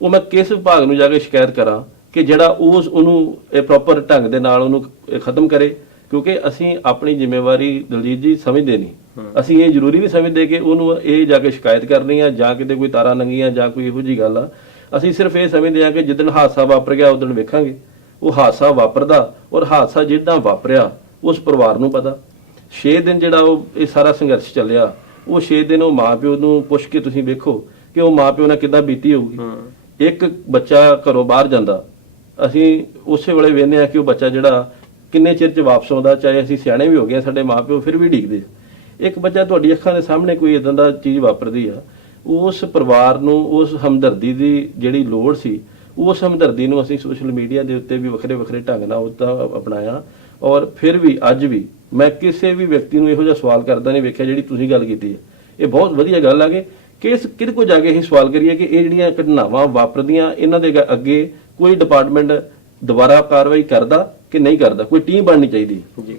ਉਹ ਮੈਂ ਕਿਸ ਵਿਭਾਗ ਨੂੰ ਜਾ ਕੇ ਸ਼ਿਕਾਇਤ ਕਰਾਂ ਕਿ ਜਿਹੜਾ ਉਹਨੂੰ ਪ੍ਰੋਪਰ ਢੰਗ ਦੇ ਨਾਲ ਉਹਨੂੰ ਖਤਮ ਕਰੇ? ਕਿਉਂਕਿ ਅਸੀਂ ਆਪਣੀ ਜ਼ਿੰਮੇਵਾਰੀ ਦਲਜੀਤ ਜੀ ਸਮਝਦੇ ਨਹੀਂ। ਅਸੀਂ ਇਹ ਜ਼ਰੂਰੀ ਨਹੀਂ ਸਮਝਦੇ ਕਿ ਉਹਨੂੰ ਇਹ ਜਾ ਕੇ ਸ਼ਿਕਾਇਤ ਕਰਨੀ ਆ ਜਾਂ ਕਿਤੇ ਕੋਈ ਤਾਰਾਂ ਲੰਗੀਆਂ ਜਾਂ ਕੋਈ ਇਹੋ ਜਿਹੀ ਗੱਲ ਆ। ਅਸੀਂ ਸਿਰਫ ਇਹ ਸਮਝਦੇ ਆ ਕਿ ਜਿੱਦਣ ਹਾਦਸਾ ਵਾਪਰ ਗਿਆ ਉਦੋਂ ਵੇਖਾਂਗੇ। ਉਹ ਹਾਦਸਾ ਵਾਪਰਦਾ, ਔਰ ਹਾਦਸਾ ਜਿੱਦਾਂ ਵਾਪਰਿਆ ਉਸ ਪਰਿਵਾਰ ਨੂੰ ਪਤਾ। 6 ਦਿਨ ਜਿਹੜਾ ਉਹ ਇਹ ਸਾਰਾ ਸੰਘਰਸ਼ ਚੱਲਿਆ, ਉਹ 6 ਦਿਨ ਉਹ ਮਾਂ-ਪਿਓ ਨੂੰ ਪੁੱਛ ਕੇ ਤੁਸੀਂ ਵੇਖੋ ਕਿ ਉਹ ਮਾਂ-ਪਿਓ ਨਾਲ ਕਿੱਦਾਂ ਬੀਤੀ ਹੋਊਗੀ। ਇੱਕ ਬੱਚਾ ਘਰੋਂ ਬਾਹਰ ਜਾਂਦਾ ਅਸੀਂ ਉਸੇ ਵੇਲੇ ਵੇਖਦੇ ਆ ਕਿ ਉਹ ਬੱਚਾ ਜਿਹੜਾ ਕਿੰਨੇ ਚਿਰ 'ਚ ਵਾਪਸ ਆਉਂਦਾ, ਚਾਹੇ ਅਸੀਂ ਸਿਆਣੇ ਵੀ ਹੋ ਗਏ, ਸਾਡੇ ਮਾਪਿਓ ਫਿਰ ਵੀ ਢੀਕਦੇ। ਇੱਕ ਬੱਚਾ ਤੁਹਾਡੀ ਅੱਖਾਂ ਦੇ ਸਾਹਮਣੇ ਕੋਈ ਇਦਾਂ ਦਾ ਚੀਜ਼ ਵਾਪਰਦੀ ਆ, ਉਸ ਪਰਿਵਾਰ ਨੂੰ ਉਸ ਹਮਦਰਦੀ ਦੀ ਜਿਹੜੀ ਲੋੜ ਸੀ, ਉਸ ਹਮਦਰਦੀ ਨੂੰ ਅਸੀਂ ਸੋਸ਼ਲ ਮੀਡੀਆ ਦੇ ਉੱਤੇ ਵੀ ਵੱਖਰੇ ਵੱਖਰੇ ਢੰਗ ਨਾਲ ਉਹਦਾ ਅਪਣਾਇਆ। ਔਰ ਫਿਰ ਵੀ ਅੱਜ ਵੀ ਮੈਂ ਕਿਸੇ ਵੀ ਵਿਅਕਤੀ ਨੂੰ ਇਹੋ ਜਿਹਾ ਸਵਾਲ ਕਰਦਾ ਨਹੀਂ ਵੇਖਿਆ ਜਿਹੜੀ ਤੁਸੀਂ ਗੱਲ ਕੀਤੀ ਹੈ। ਇਹ ਬਹੁਤ ਵਧੀਆ ਗੱਲ ਆ ਕਿ ਇਸ ਕਿਹਦੇ ਕੋਲ ਜਾ ਕੇ ਅਸੀਂ ਸਵਾਲ ਕਰੀਏ ਕਿ ਇਹ ਜਿਹੜੀਆਂ ਘਟਨਾਵਾਂ ਵਾਪਰਦੀਆਂ ਇਹਨਾਂ ਦੇ ਅੱਗੇ ਕੋਈ ਡਿਪਾਰਟਮੈਂਟ ਦੁਬਾਰਾ ਕਾਰਵਾਈ ਕਰਦਾ ਕਿ ਨਹੀਂ ਕਰਦਾ, ਕੋਈ ਟੀਮ ਬਣਨੀ ਚਾਹੀਦੀ ਜੀ।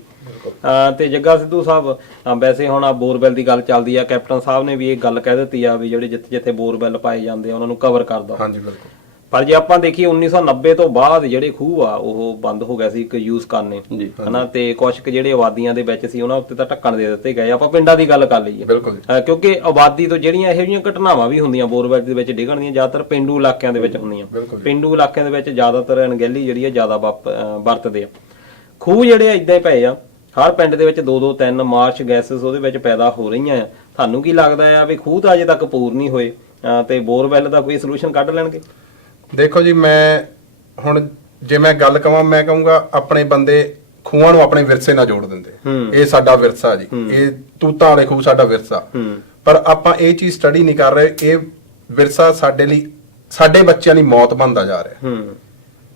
ਤੇ ਜੱਗਾ ਸਿੱਧੂ ਸਾਹਿਬ, ਵੈਸੇ ਹੁਣ ਆ ਬੋਰਵੈਲ ਦੀ ਗੱਲ ਚੱਲਦੀ ਆ, ਕੈਪਟਨ ਸਾਹਿਬ ਨੇ ਵੀ ਇਹ ਗੱਲ ਕਹਿ ਦਿੱਤੀ ਆ ਵੀ ਜਿਹੜੇ ਜਿੱਥੇ ਜਿੱਥੇ ਬੋਰਵੈਲ ਪਾਏ ਜਾਂਦੇ ਆ ਉਹਨਾਂ ਨੂੰ ਕਵਰ ਕਰਦਾ। ਹਾਂਜੀ ਬਿਲਕੁਲ। ਪਰ ਜੇ ਆਪਾਂ ਦੇਖੀਏ 1990 ਤੋਂ ਬਾਅਦ ਜਿਹੜੇ ਖੂਹ ਆ ਉਹ ਬੰਦ ਹੋ ਗਿਆ ਸੀ ਇੱਕ ਯੂਜ਼ ਕਰਨੇ, ਹਨਾ, ਤੇ ਕੁਝ ਕੁ ਜਿਹੜੇ ਆਬਾਦੀਆਂ ਦੇ ਵਿੱਚ ਸੀ ਉਹਨਾਂ ਉੱਤੇ ਤਾਂ ਢੱਕਣ ਦੇ ਦਿੱਤੇ ਗਏ। ਆਪਾਂ ਪਿੰਡਾਂ ਦੀ ਗੱਲ ਕਰ ਲਈਏ, ਬਿਲਕੁਲ, ਕਿਉਂਕਿ ਆਬਾਦੀ ਤੋਂ ਜਿਹੜੀਆਂ ਇਹੋ ਜਿਹੀਆਂ ਘਟਨਾਵਾਂ ਵੀ ਹੁੰਦੀਆਂ ਬੋਰਵੈਲ ਦੇ ਵਿੱਚ ਡਿੱਗਣ ਦੀਆਂ ਜ਼ਿਆਦਾਤਰ ਪਿੰਡੂ ਇਲਾਕਿਆਂ ਦੇ ਵਿੱਚ ਹੁੰਦੀਆਂ। ਪਿੰਡੂ ਇਲਾਕਿਆਂ ਦੇ ਵਿੱਚ ਜ਼ਿਆਦਾਤਰ ਅਣਗਹਿਲੀ ਜਿਹੜੀ ਆ ਜ਼ਿਆਦਾ ਵਰਤਦੇ ਆ। ਖੂਹ ਜਿਹੜੇ ਇਦਾਂ ਹੀ ਪਏ ਆ, ਹਰ ਪਿੰਡ ਦੇ ਵਿੱਚ 2-2 3 ਮਾਰਚ ਗੈਸਸ ਉਹਦੇ ਵਿੱਚ ਪੈਦਾ ਹੋ ਰਹੀਆਂ ਆ। ਤੁਹਾਨੂੰ ਕੀ ਲੱਗਦਾ ਆ ਵੀ ਖੂਹ ਤਾਂ ਅਜੇ ਤੱਕ ਪੂਰ ਨਹੀਂ ਹੋਏ ਤੇ ਬੋਰਵੈਲ ਦਾ ਕੋਈ ਸੋਲੂਸ਼ਨ ਕੱਢ ਲੈਣਗੇ? ਦੇਖੋ ਜੀ, ਮੈਂ ਹੁਣ ਜੇ ਮੈਂ ਗੱਲ ਕਵਾਂ, ਮੈਂ ਕਹੂੰਗਾ ਆਪਣੇ ਬੰਦੇ ਖੂਹਾਂ ਨੂੰ ਆਪਣੇ ਵਿਰਸੇ ਨਾਲ ਜੋੜ ਦਿੰਦੇ। ਇਹ ਸਾਡਾ ਵਿਰਸਾ ਜੀ, ਇਹ ਤੂਤਾਂ ਵਾਲੇ ਖੂਹ ਸਾਡਾ ਵਿਰਸਾ। ਪਰ ਆਪਾਂ ਇਹ ਚੀਜ਼ ਸਟੱਡੀ ਨਹੀਂ ਕਰ ਰਹੇ। ਇਹ ਵਿਰਸਾ ਸਾਡੇ ਲਈ, ਸਾਡੇ ਬੱਚਿਆਂ ਲਈ ਮੌਤ ਬਣਦਾ ਜਾ ਰਿਹਾ।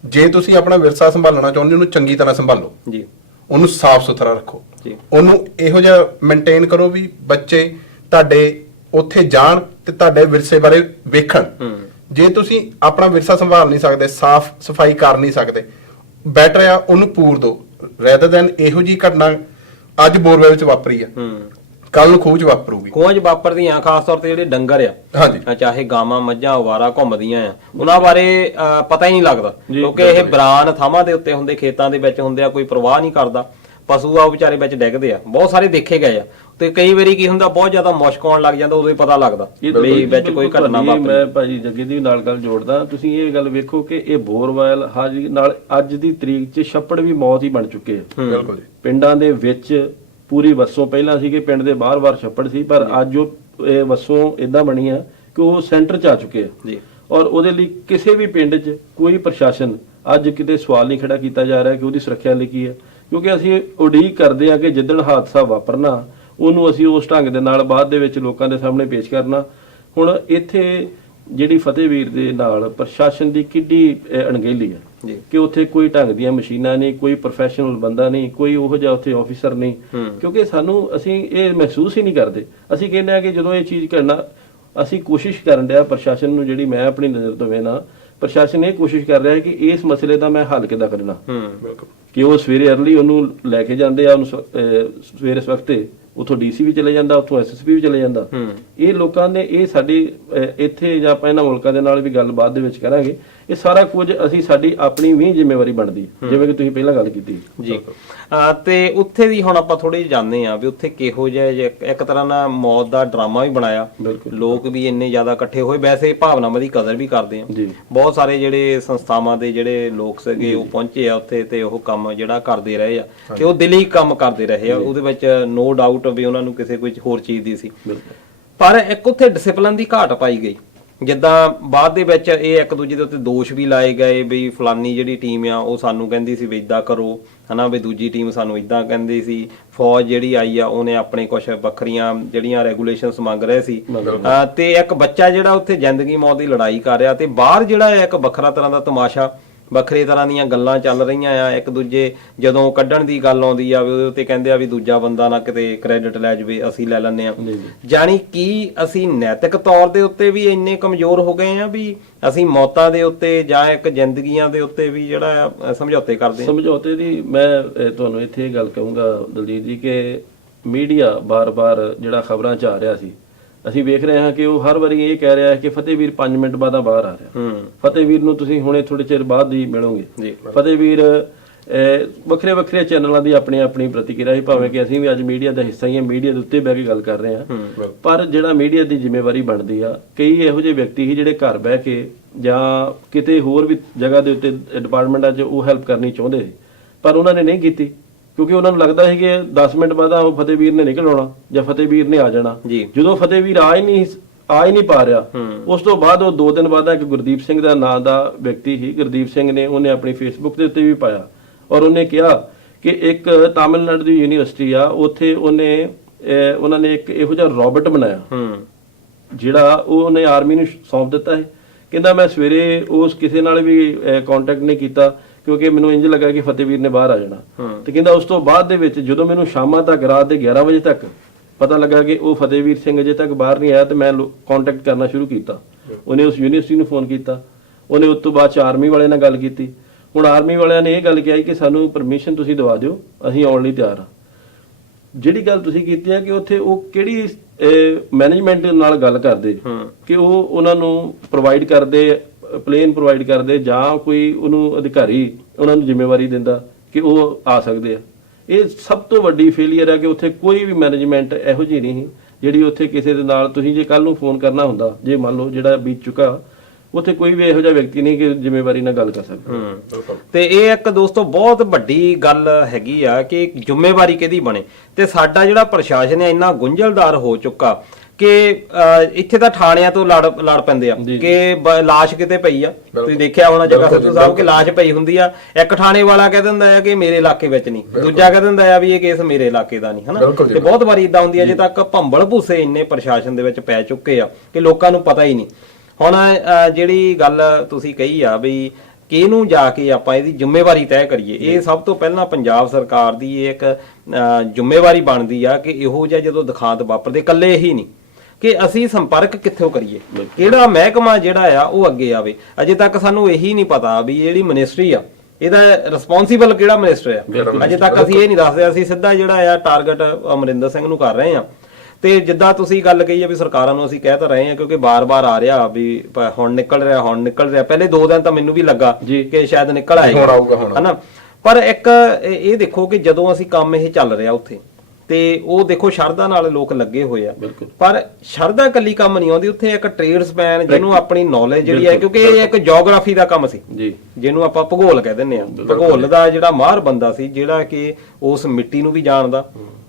ਜੇ ਤੁਸੀਂ ਆਪਣਾ ਵਿਰਸਾ ਸੰਭਾਲਣਾ ਚਾਹੁੰਦੇ ਹੋ, ਉਹਨੂੰ ਚੰਗੀ ਤਰ੍ਹਾਂ ਸੰਭਾਲੋ ਜੀ, ਉਹਨੂੰ ਸਾਫ਼ ਸੁਥਰਾ ਰੱਖੋ ਜੀ, ਉਹਨੂੰ ਇਹੋ ਜਿਹਾ ਮੇਨਟੇਨ ਕਰੋ ਵੀ ਬੱਚੇ ਤੁਹਾਡੇ ਉੱਥੇ ਜਾਣ ਤੇ ਤੁਹਾਡੇ ਵਿਰਸੇ ਬਾਰੇ ਵੇਖਣ। ਜੇ ਤੁਸੀਂ ਆਪਣਾ ਵਿਰਸਾ ਸੰਭਾਲ ਨਹੀਂ ਸਕਦੇ, ਸਾਫ਼ ਸਫਾਈ ਕਰ ਨਹੀਂ ਸਕਦੇ, ਬੈਟਰ ਆ ਉਹਨੂੰ ਪੂਰ ਦੋ ਰੈਦਰ ਦੈਨ ਇਹੋ ਜੀ ਘਟਨਾ ਅੱਜ ਬੋਰਵੈਲ ਵਿੱਚ ਵਾਪਰੀ ਆ, ਕੱਲ ਨੂੰ ਖੂਹ 'ਚ ਵਾਪਰੂਗੀ। ਖੂਹ 'ਚ ਵਾਪਰਦੀਆਂ ਖਾਸ ਤੌਰ ਤੇ ਜਿਹੜੇ ਡੰਗਰ ਆ, ਹਾਂਜੀ, ਚਾਹੇ ਗਾਵਾਂ ਮੱਝਾਂ ਅਵਾਰਾ ਘੁੰਮਦੀਆਂ ਆ, ਉਹਨਾਂ ਬਾਰੇ ਪਤਾ ਹੀ ਨਹੀਂ ਲੱਗਦਾ ਕਿਉਂਕਿ ਇਹ ਬਰਾਨ ਥਾਵਾਂ ਦੇ ਉੱਤੇ ਹੁੰਦੇ, ਖੇਤਾਂ ਦੇ ਵਿੱਚ ਹੁੰਦੇ ਆ, ਕੋਈ ਪਰਵਾਹ ਨਹੀਂ ਕਰਦਾ। ਪਸ਼ੂ ਆ ਉਹ ਵਿਚਾਰੇ ਵਿੱਚ ਡਿੱਗਦੇ ਆ, ਬਹੁਤ ਸਾਰੇ ਦੇਖੇ ਗਏ ਆ। ਤੇ ਕਈ ਵਾਰੀ ਕੀ ਹੁੰਦਾ, ਬਹੁਤ ਜ਼ਿਆਦਾ ਮੁਸ਼ਕ ਆਉਣ ਲੱਗ ਜਾਂਦਾ, ਉਦੋਂ ਹੀ ਪਤਾ ਲੱਗਦਾ ਵੀ ਵਿੱਚ ਕੋਈ ਘਟਨਾ ਵਾਪਰੀ। ਮੈਂ ਭਾਜੀ ਜੱਗੇ ਦੀ ਨਾਲ ਗੱਲ ਜੋੜਦਾ। ਤੁਸੀਂ ਇਹ ਗੱਲ ਵੇਖੋ ਕਿ ਇਹ ਬੋਰਵੈਲ ਹਾਜੀ ਨਾਲ ਅੱਜ ਦੀ ਤਰੀਕ 'ਚ ਛੱਪੜ ਵੀ ਮੌਤ ਹੀ ਬਣ ਚੁੱਕੇ ਆ। ਬਿਲਕੁਲ ਜੀ। ਪਿੰਡਾਂ ਦੇ ਵਿੱਚ ਪੂਰੀ ਵਸੋਂ ਪਹਿਲਾਂ ਸੀ ਕਿ ਪਿੰਡ ਦੇ ਬਾਹਰ-ਬਾਹਰ ਛੱਪੜ ਸੀ, ਪਰ ਅੱਜ ਉਹ ਇਹ ਵਸੋਂ ਇਦਾਂ ਬਣੀ ਆ ਕਿ ਉਹ ਸੈਂਟਰ 'ਚ ਆ ਚੁੱਕੇ ਆ ਜੀ। ਔਰ ਉਹਦੇ ਲਈ ਕਿਸੇ ਵੀ ਪਿੰਡ 'ਚ ਕੋਈ ਪ੍ਰਸ਼ਾਸਨ ਅੱਜ ਕਿਤੇ ਸਵਾਲ ਨਹੀਂ ਖੜਾ ਕੀਤਾ ਜਾ ਰਿਹਾ ਕਿ ਉਹਦੀ ਸੁਰੱਖਿਆ ਲਈ ਕੀ ਹੈ, ਕਿਉਂਕਿ ਅਸੀਂ ਉਡੀਕ ਕਰਦੇ ਆ ਕਿ ਜਿੱਦਣ ਹਾਦਸਾ ਵਾਪਰਨਾ ਉਹਨੂੰ ਅਸੀਂ ਉਸ ਢੰਗ ਦੇ ਨਾਲ ਬਾਅਦ ਦੇ ਵਿੱਚ ਲੋਕਾਂ ਦੇ ਸਾਹਮਣੇ ਪੇਸ਼ ਕਰਨਾ। ਹੁਣ ਇੱਥੇ ਜਿਹੜੀ ਫਤਿਹਵੀਰ ਦੇ ਨਾਲ ਪ੍ਰਸ਼ਾਸਨ ਦੀ ਕਿੱਡੀ ਅਣਗਹਿਲੀ ਹੈ ਕਿ ਉੱਥੇ ਕੋਈ ਢੰਗ ਦੀਆਂ ਮਸ਼ੀਨਾਂ ਨਹੀਂ, ਕੋਈ ਪ੍ਰੋਫੈਸ਼ਨਲ ਬੰਦਾ ਨਹੀਂ, ਕੋਈ ਉਹੋ ਜਿਹਾ ਉੱਥੇ ਆਫੀਸਰ ਨਹੀਂ, ਕਿਉਂਕਿ ਅਸੀਂ ਇਹ ਮਹਿਸੂਸ ਹੀ ਨਹੀਂ ਕਰਦੇ। ਅਸੀਂ ਕਹਿੰਦੇ ਆ ਕਿ ਜਦੋਂ ਇਹ ਚੀਜ਼ ਕਰਨਾ, ਅਸੀਂ ਕੋਸ਼ਿਸ਼ ਕਰਨ ਡਿਆ ਪ੍ਰਸ਼ਾਸਨ ਨੂੰ, ਜਿਹੜੀ ਮੈਂ ਆਪਣੀ ਨਜ਼ਰ ਤੋਂ ਵੇਖਣਾ, ਪ੍ਰਸ਼ਾਸਨ ਇਹ ਕੋਸ਼ਿਸ਼ ਕਰ ਰਿਹਾ ਹੈ ਕਿ ਇਸ ਮਸਲੇ ਦਾ ਮੈਂ ਹੱਲ ਕਿੱਦਾਂ ਕਰਨਾ। ਕਿ ਉਹ ਸਵੇਰੇ ਅਰਲੀ ਉਹਨੂੰ ਲੈ ਕੇ ਜਾਂਦੇ ਆ, ਉਹਨੂੰ ਸਵੇਰੇ ਸਵਖਤੇ ਉਥੋਂ ਡੀਸੀ ਵੀ ਚਲੇ ਜਾਂਦਾ, ਉਥੋਂ ਐਸਐਸਪੀ ਵੀ ਚਲੇ ਜਾਂਦਾ। ਇਹ ਲੋਕਾਂ ਨੇ ਇਹ ਸਾਡੀ ਇੱਥੇ ਜਾਂ ਆਪਾਂ ਇਹਨਾਂ ਮੁਲਕਾਂ ਦੇ ਨਾਲ ਵੀ ਗੱਲਬਾਤ ਦੇ ਵਿੱਚ ਕਰਾਂਗੇ, ਇਹ ਸਾਰਾ ਕੁਝ ਅਸੀਂ ਸਾਡੀ ਆਪਣੀ ਵੀ ਜ਼ਿੰਮੇਵਾਰੀ ਬਣਦੀ, ਜਿਵੇਂ ਕਿ ਤੁਸੀਂ ਪਹਿਲਾਂ ਗੱਲ ਕੀਤੀ ਜੀ। ਤੇ ਉੱਥੇ ਦੀ ਹੁਣ ਆਪਾਂ ਥੋੜੀ ਜਾਣਦੇ ਆ ਵੀ ਉੱਥੇ ਕਿਹੋ ਜਿਹਾ ਇੱਕ ਤਰ੍ਹਾਂ ਨਾਲ ਮੌਤ ਦਾ ਡਰਾਮਾ ਵੀ ਬਣਾਇਆ, ਲੋਕ ਵੀ ਇੰਨੇ ਜ਼ਿਆਦਾ ਇਕੱਠੇ ਹੋਏ। ਵੈਸੇ ਭਾਵਨਾਵਾਂ ਦੀ ਕਦਰ ਵੀ ਕਰਦੇ ਆ, ਬਹੁਤ ਸਾਰੇ ਜਿਹੜੇ ਸੰਸਥਾਵਾਂ ਦੇ ਜਿਹੜੇ ਲੋਕ ਸੀਗੇ ਉਹ ਪਹੁੰਚੇ ਆ ਉੱਥੇ ਤੇ ਉਹ ਕੰਮ ਜਿਹੜਾ ਕਰਦੇ ਰਹੇ ਆ ਤੇ ਉਹ ਦਿਲੀ ਕੰਮ ਕਰਦੇ ਰਹੇ ਆ, ਉਹਦੇ ਵਿੱਚ ਨੋ ਡਾਊਟ ਵੀ ਉਹਨਾਂ ਨੂੰ ਕਿਸੇ ਕੋਈ ਹੋਰ ਚੀਜ਼ ਦੀ ਸੀ। ਪਰ ਇੱਕ ਉੱਥੇ ਡਿਸਪਲਿਨ ਦੀ ਘਾਟ ਪਾਈ ਗਈ, ਜਿੱਦਾਂ ਬਾਅਦ ਦੇ ਵਿੱਚ ਇਹ ਇੱਕ ਦੂਜੇ ਦੇ ਉੱਤੇ ਦੋਸ਼ ਵੀ ਲਾਏ ਗਏ ਵੀ ਫਲਾਨੀ ਜਿਹੜੀ ਟੀਮ ਆ ਉਹ ਸਾਨੂੰ ਕਹਿੰਦੀ ਸੀ ਵੀ ਇਦਾਂ ਕਰੋ, ਹਨਾ, ਵੀ ਦੂਜੀ ਟੀਮ ਸਾਨੂੰ ਇਦਾਂ ਕਹਿੰਦੀ ਸੀ। ਫੌਜ ਜਿਹੜੀ ਆਈ ਆ ਉਹਨੇ ਆਪਣੇ ਕੁਝ ਵੱਖਰੀਆਂ ਜਿਹੜੀਆਂ ਰੈਗੂਲੇਸ਼ਨਸ ਮੰਗ ਰਹੇ ਸੀ, ਤੇ ਇੱਕ ਬੱਚਾ ਜਿਹੜਾ ਉੱਥੇ ਜ਼ਿੰਦਗੀ ਮੌਤ ਦੀ ਲੜਾਈ ਕਰ ਰਿਹਾ, ਤੇ ਬਾਹਰ ਜਿਹੜਾ ਇੱਕ ਵੱਖਰਾ ਤਰ੍ਹਾਂ ਦਾ ਤਮਾਸ਼ਾ, ਵੱਖਰੇ ਤਰ੍ਹਾਂ ਦੀਆਂ ਗੱਲਾਂ ਚੱਲ ਰਹੀਆਂ ਆ। ਇੱਕ ਦੂਜੇ ਜਦੋਂ ਕੱਢਣ ਦੀ ਗੱਲ ਆਉਂਦੀ ਆ ਵੀ ਉਹਦੇ ਉੱਤੇ ਕਹਿੰਦੇ ਆ ਵੀ ਦੂਜਾ ਬੰਦਾ ਨਾ ਕਿਤੇ ਕ੍ਰੈਡਿਟ ਲੈ ਜਾਵੇ, ਅਸੀਂ ਲੈ ਲੈਂਦੇ ਆ। ਜਾਣੀ ਕਿ ਅਸੀਂ ਨੈਤਿਕ ਤੌਰ ਦੇ ਉੱਤੇ ਵੀ ਇੰਨੇ ਕਮਜ਼ੋਰ ਹੋ ਗਏ ਆ ਵੀ ਅਸੀਂ ਮੌਤਾਂ ਦੇ ਉੱਤੇ ਜਾਂ ਇੱਕ ਜ਼ਿੰਦਗੀਆਂ ਦੇ ਉੱਤੇ ਵੀ ਜਿਹੜਾ ਆ ਸਮਝੌਤੇ ਕਰਦੇ ਆ। ਸਮਝੌਤੇ ਦੀ ਮੈਂ ਤੁਹਾਨੂੰ ਇੱਥੇ ਇਹ ਗੱਲ ਕਹੂੰਗਾ ਦਲਜੀਤ ਜੀ ਕਿ ਮੀਡੀਆ ਬਾਰ-ਬਾਰ ਜਿਹੜਾ ਖਬਰਾਂ 'ਚ ਆ ਰਿਹਾ ਸੀ, ਅਸੀਂ ਵੇਖ ਰਹੇ ਹਾਂ ਕਿ ਉਹ ਹਰ ਵਾਰੀ ਇਹ ਕਹਿ ਰਿਹਾ ਹੈ ਕਿ ਫਤਿਹਵੀਰ 5 ਮਿੰਟ ਬਾਅਦ ਬਾਹਰ ਆ ਰਿਹਾ। ਫਤਿਹਵੀਰ ਨੂੰ ਤੁਸੀਂ ਹੁਣੇ ਥੋੜੇ ਚਿਰ ਬਾਅਦ ਹੀ ਮਿਲੋਗੇ। ਫਤਿਹਵੀਰ ਵੱਖਰੇ ਵੱਖਰੇ ਚੈਨਲਾਂ ਦੀ ਆਪਣੀ ਆਪਣੀ ਪ੍ਰਤੀਕਿਰਿਆ ਹੈ, ਭਾਵੇਂ ਕਿ ਅਸੀਂ ਵੀ ਅੱਜ ਮੀਡੀਆ ਦਾ ਹਿੱਸਾ ਹੀ ਹਾਂ, ਮੀਡੀਆ ਦੇ ਉੱਤੇ ਬਹਿ ਕੇ ਗੱਲ ਕਰ ਰਹੇ ਹਾਂ। ਪਰ ਜਿਹੜਾ ਮੀਡੀਆ ਦੀ ਜ਼ਿੰਮੇਵਾਰੀ ਬਣਦੀ ਆ, ਕਈ ਇਹੋ ਜਿਹੇ ਵਿਅਕਤੀ ਸੀ ਜਿਹੜੇ ਘਰ ਬਹਿ ਕੇ ਜਾਂ ਕਿਤੇ ਹੋਰ ਵੀ ਜਗ੍ਹਾ ਦੇ ਉੱਤੇ ਡਿਪਾਰਟਮੈਂਟਾਂ 'ਚ ਉਹ ਹੈਲਪ ਕਰਨੀ ਚਾਹੁੰਦੇ ਸੀ, ਪਰ ਉਹਨਾਂ ਨੇ ਨਹੀਂ ਕੀਤੀ ਕਿਉਂਕਿ ਉਹਨਾਂ ਨੂੰ ਲੱਗਦਾ ਸੀ ਕਿ 10 ਮਿੰਟ ਬਾਅਦ ਉਹ ਫਤਿਹਵੀਰ ਨੇ ਨਿਕਲ ਆਉਣਾ ਜਾਂ ਫਤਿਹਵੀਰ ਨੇ ਆ ਜਾਣਾ। ਜਦੋਂ ਫਤਿਹਵੀਰ ਆ ਹੀ ਨਹੀਂ ਆ ਹੀ ਨਹੀਂ ਪਾ ਰਿਹਾ। ਉਸ ਤੋਂ ਬਾਅਦ ਉਹ 2 ਦਿਨ ਬਾਅਦ ਇੱਕ ਗੁਰਦੀਪ ਸਿੰਘ ਦਾ ਨਾਂ ਦਾ ਵਿਅਕਤੀ ਸੀ, ਗੁਰਦੀਪ ਸਿੰਘ ਨੇ ਉਹਨੇ ਆਪਣੀ ਫੇਸਬੁੱਕ ਦੇ ਉੱਤੇ ਵੀ ਪਾਇਆ ਔਰ ਉਹਨੇ ਕਿਹਾ ਕਿ ਇੱਕ ਤਾਮਿਲਨਾਡੂ ਦੀ ਯੂਨੀਵਰਸਿਟੀ ਆ, ਉੱਥੇ ਉਹਨਾਂ ਨੇ ਇੱਕ ਇਹੋ ਜਿਹਾ ਰੋਬੋਟ ਬਣਾਇਆ ਜਿਹੜਾ ਉਹਨੇ ਆਰਮੀ ਨੂੰ ਸੌਂਪ ਦਿੱਤਾ ਹੈ। ਕਹਿੰਦਾ ਮੈਂ ਸਵੇਰੇ ਉਸ ਕਿਸੇ ਨਾਲ ਵੀ ਕੰਟੈਕਟ ਨਹੀਂ ਕੀਤਾ ਕਿਉਂਕਿ ਮੈਨੂੰ ਇੰਜ ਲੱਗਾ ਕਿ ਫਤਿਹਵੀਰ ਨੇ ਬਾਹਰ ਆ ਜਾਣਾ। ਤੇ ਕਹਿੰਦਾ ਉਸ ਤੋਂ ਬਾਅਦ ਦੇ ਵਿੱਚ ਜਦੋਂ ਮੈਨੂੰ ਸ਼ਾਮਾਂ ਤੱਕ ਰਾਤ ਦੇ 11 ਵਜੇ ਤੱਕ ਪਤਾ ਲੱਗਾ ਕਿ ਉਹ ਫਤਿਹਵੀਰ ਸਿੰਘ ਅਜੇ ਤੱਕ ਬਾਹਰ ਨਹੀਂ ਆਇਆ ਤੇ ਮੈਂ ਕੰਟੈਕਟ ਕਰਨਾ ਸ਼ੁਰੂ ਕੀਤਾ। ਉਹਨੇ ਉਸ ਯੂਨੀਵਰਸਿਟੀ ਨੂੰ ਫੋਨ ਕੀਤਾ, ਉਹਨੇ ਉਸ ਤੋਂ ਬਾਅਦ ਆਰਮੀ ਵਾਲਿਆਂ ਨਾਲ ਗੱਲ ਕੀਤੀ। ਹੁਣ ਆਰਮੀ ਵਾਲਿਆਂ ਨੇ ਇਹ ਗੱਲ ਕਿਹਾ ਕਿ ਸਾਨੂੰ ਪਰਮਿਸ਼ਨ ਤੁਸੀਂ ਦਵਾ ਦਿਓ, ਅਸੀਂ ਆਉਣ ਲਈ ਤਿਆਰ ਹਾਂ। ਜਿਹੜੀ ਗੱਲ ਤੁਸੀਂ ਕੀਤੀ ਹੈ ਕਿ ਉੱਥੇ ਉਹ ਕਿਹੜੀ ਮੈਨੇਜਮੈਂਟ ਨਾਲ ਗੱਲ ਕਰਦੇ ਕਿ ਉਹ ਉਹਨਾਂ ਨੂੰ ਪ੍ਰੋਵਾਈਡ ਕਰਦੇ, ਪਲੇਨ ਪ੍ਰੋਵਾਈਡ ਕਰਦੇ ਜਾਂ ਕੋਈ ਉਹਨੂੰ ਅਧਿਕਾਰੀ ਉਹਨਾਂ ਨੂੰ ਜ਼ਿੰਮੇਵਾਰੀ ਦਿੰਦਾ ਕਿ ਉਹ ਆ ਸਕਦੇ ਆ। ਇਹ ਸਭ ਤੋਂ ਵੱਡੀ ਫੇਲੀਅਰ ਹੈ ਕਿ ਉੱਥੇ ਕੋਈ ਵੀ ਮੈਨੇਜਮੈਂਟ ਇਹੋ ਜਿਹੀ ਨਹੀਂ ਜਿਹੜੀ ਉੱਥੇ ਕਿਸੇ ਦੇ ਨਾਲ ਤੁਸੀਂ ਜੇ ਕੱਲ ਨੂੰ ਫੋਨ ਕਰਨਾ ਹੁੰਦਾ, ਜੇ ਮੰਨ ਲਓ ਜਿਹੜਾ ਬੀਤ ਚੁੱਕਾ, ਉੱਥੇ ਕੋਈ ਵੀ ਇਹੋ ਜਿਹਾ ਵਿਅਕਤੀ ਨਹੀਂ ਕਿ ਜ਼ਿੰਮੇਵਾਰੀ ਨਾਲ ਗੱਲ ਕਰ ਸਕਦਾ। ਤੇ ਇਹ ਇੱਕ ਦੋਸਤੋ ਬਹੁਤ ਵੱਡੀ ਗੱਲ ਹੈਗੀ ਆ ਕਿ ਜ਼ਿੰਮੇਵਾਰੀ ਕਿਹਦੀ ਬਣੇ। ਤੇ ਸਾਡਾ ਜਿਹੜਾ ਪ੍ਰਸ਼ਾਸਨ ਹੈ ਇੰਨਾ ਗੁੰਝਲਦਾਰ ਹੋ ਚੁੱਕਾ ਕਿ ਇੱਥੇ ਤਾਂ ਥਾਣਿਆਂ ਤੋਂ ਲੜ ਪੈਂਦੇ ਆ ਕਿ ਲਾਸ਼ ਕਿਤੇ ਪਈ ਆ। ਤੁਸੀਂ ਦੇਖਿਆ ਹੋਣਾ ਜਗ੍ਹਾ ਸਿੱਧੂ ਸਾਹਿਬ ਕਿ ਲਾਸ਼ ਪਈ ਹੁੰਦੀ ਆ, ਇੱਕ ਥਾਣੇ ਵਾਲਾ ਕਹਿ ਦਿੰਦਾ ਹੈ ਕਿ ਮੇਰੇ ਇਲਾਕੇ ਵਿੱਚ ਨਹੀਂ, ਦੂਜਾ ਕਹਿ ਦਿੰਦਾ ਆ ਵੀ ਇਹ ਕੇਸ ਮੇਰੇ ਇਲਾਕੇ ਦਾ ਨਹੀਂ, ਹਨਾ। ਤੇ ਬਹੁਤ ਵਾਰੀ ਇਦਾਂ ਹੁੰਦੀ ਆ, ਅਜੇ ਤੱਕ ਭੰਬਲ ਭੂਸੇ ਇੰਨੇ ਪ੍ਰਸ਼ਾਸਨ ਦੇ ਵਿੱਚ ਪੈ ਚੁੱਕੇ ਆ ਕਿ ਲੋਕਾਂ ਨੂੰ ਪਤਾ ਹੀ ਨਹੀਂ। ਹੁਣ ਜਿਹੜੀ ਗੱਲ ਤੁਸੀਂ ਕਹੀ ਆ ਵੀ ਕਿਹਨੂੰ ਜਾ ਕੇ ਆਪਾਂ ਇਹਦੀ ਜ਼ਿੰਮੇਵਾਰੀ ਤੈਅ ਕਰੀਏ, ਇਹ ਸਭ ਤੋਂ ਪਹਿਲਾਂ ਪੰਜਾਬ ਸਰਕਾਰ ਦੀ ਇਹ ਇੱਕ ਜ਼ਿੰਮੇਵਾਰੀ ਬਣਦੀ ਆ ਕਿ ਇਹੋ ਜਿਹਾ ਜਦੋਂ ਦਿਖਾਂਤ ਵਾਪਰਦੇ, ਇਕੱਲੇ ਹੀ ਨਹੀਂ ਕਿ ਅਸੀਂ ਸੰਪਰਕ ਕਿੱਥੋਂ ਕਰੀਏ, ਕਿਹੜਾ ਮਹਿਕਮਾ ਜਿਹੜਾ ਆ ਉਹ ਅੱਗੇ ਆਵੇ। ਅਜੇ ਤੱਕ ਸਾਨੂੰ ਇਹੀ ਨਹੀਂ ਪਤਾ ਵੀ ਜਿਹੜੀ ਮਿਨਿਸਟਰੀ ਆ ਇਹਦਾ ਰਿਸਪੌਂਸੀਬਲ ਕਿਹੜਾ ਮਿਨਿਸਟਰ ਆ। ਅਜੇ ਤੱਕ ਅਸੀਂ ਇਹ ਨਹੀਂ ਦੱਸਦੇ, ਅਸੀਂ ਸਿੱਧਾ ਜਿਹੜਾ ਆ ਟਾਰਗੇਟ ਅਮਰਿੰਦਰ ਸਿੰਘ ਨੂੰ ਕਰ ਰਹੇ ਆ। ਤੇ ਜਿੱਦਾਂ ਤੁਸੀਂ ਗੱਲ ਕਹੀ ਆ ਵੀ ਸਰਕਾਰਾਂ ਨੂੰ ਅਸੀਂ ਕਹਿ ਤਾਂ ਰਹੇ ਆ ਕਿਉਂਕਿ ਬਾਰ-ਬਾਰ ਆ ਰਿਹਾ ਵੀ ਹੁਣ ਨਿਕਲ ਰਿਹਾ। ਪਹਿਲੇ 2 ਦਿਨ ਤਾਂ ਮੈਨੂੰ ਵੀ ਲੱਗਾ ਕਿ ਸ਼ਾਇਦ ਨਿਕਲ ਆਏਗਾ, ਹਨਾ। ਪਰ ਇੱਕ ਇਹ ਦੇਖੋ ਕਿ ਜਦੋਂ ਅਸੀਂ ਕੰਮ ਇਹ ਚੱਲ ਰਿਹਾ ਉੱਥੇ ਤੇ ਉਹ ਦੇਖੋ ਸ਼ਰਧਾ ਨਾਲ ਲੋਕ ਲੱਗੇ ਹੋਏ ਆ, ਪਰ ਸ਼ਰਧਾ ਇਕੱਲੀ ਕੰਮ ਨਹੀਂ ਆਉਂਦੀ, ਉੱਥੇ ਇੱਕ ਟ੍ਰੇਡਸਮੈਨ ਜਿਹਨੂੰ ਆਪਣੀ ਨੌਲੇਜ ਜਿਹੜੀ ਹੈ, ਕਿਉਂਕਿ ਇਹ ਇੱਕ ਜਿਓਗ੍ਰਾਫੀ ਦਾ ਕੰਮ ਸੀ ਜਿਹਨੂੰ ਆਪਾਂ ਭੂਗੋਲ ਕਹਿ ਦਿੰਦੇ ਆ। ਭੂਗੋਲ ਦਾ ਜਿਹੜਾ ਮਾਹਰ ਬੰਦਾ ਸੀ ਜਿਹੜਾ ਕਿ ਉਸ ਮਿੱਟੀ ਨੂੰ ਵੀ ਜਾਣਦਾ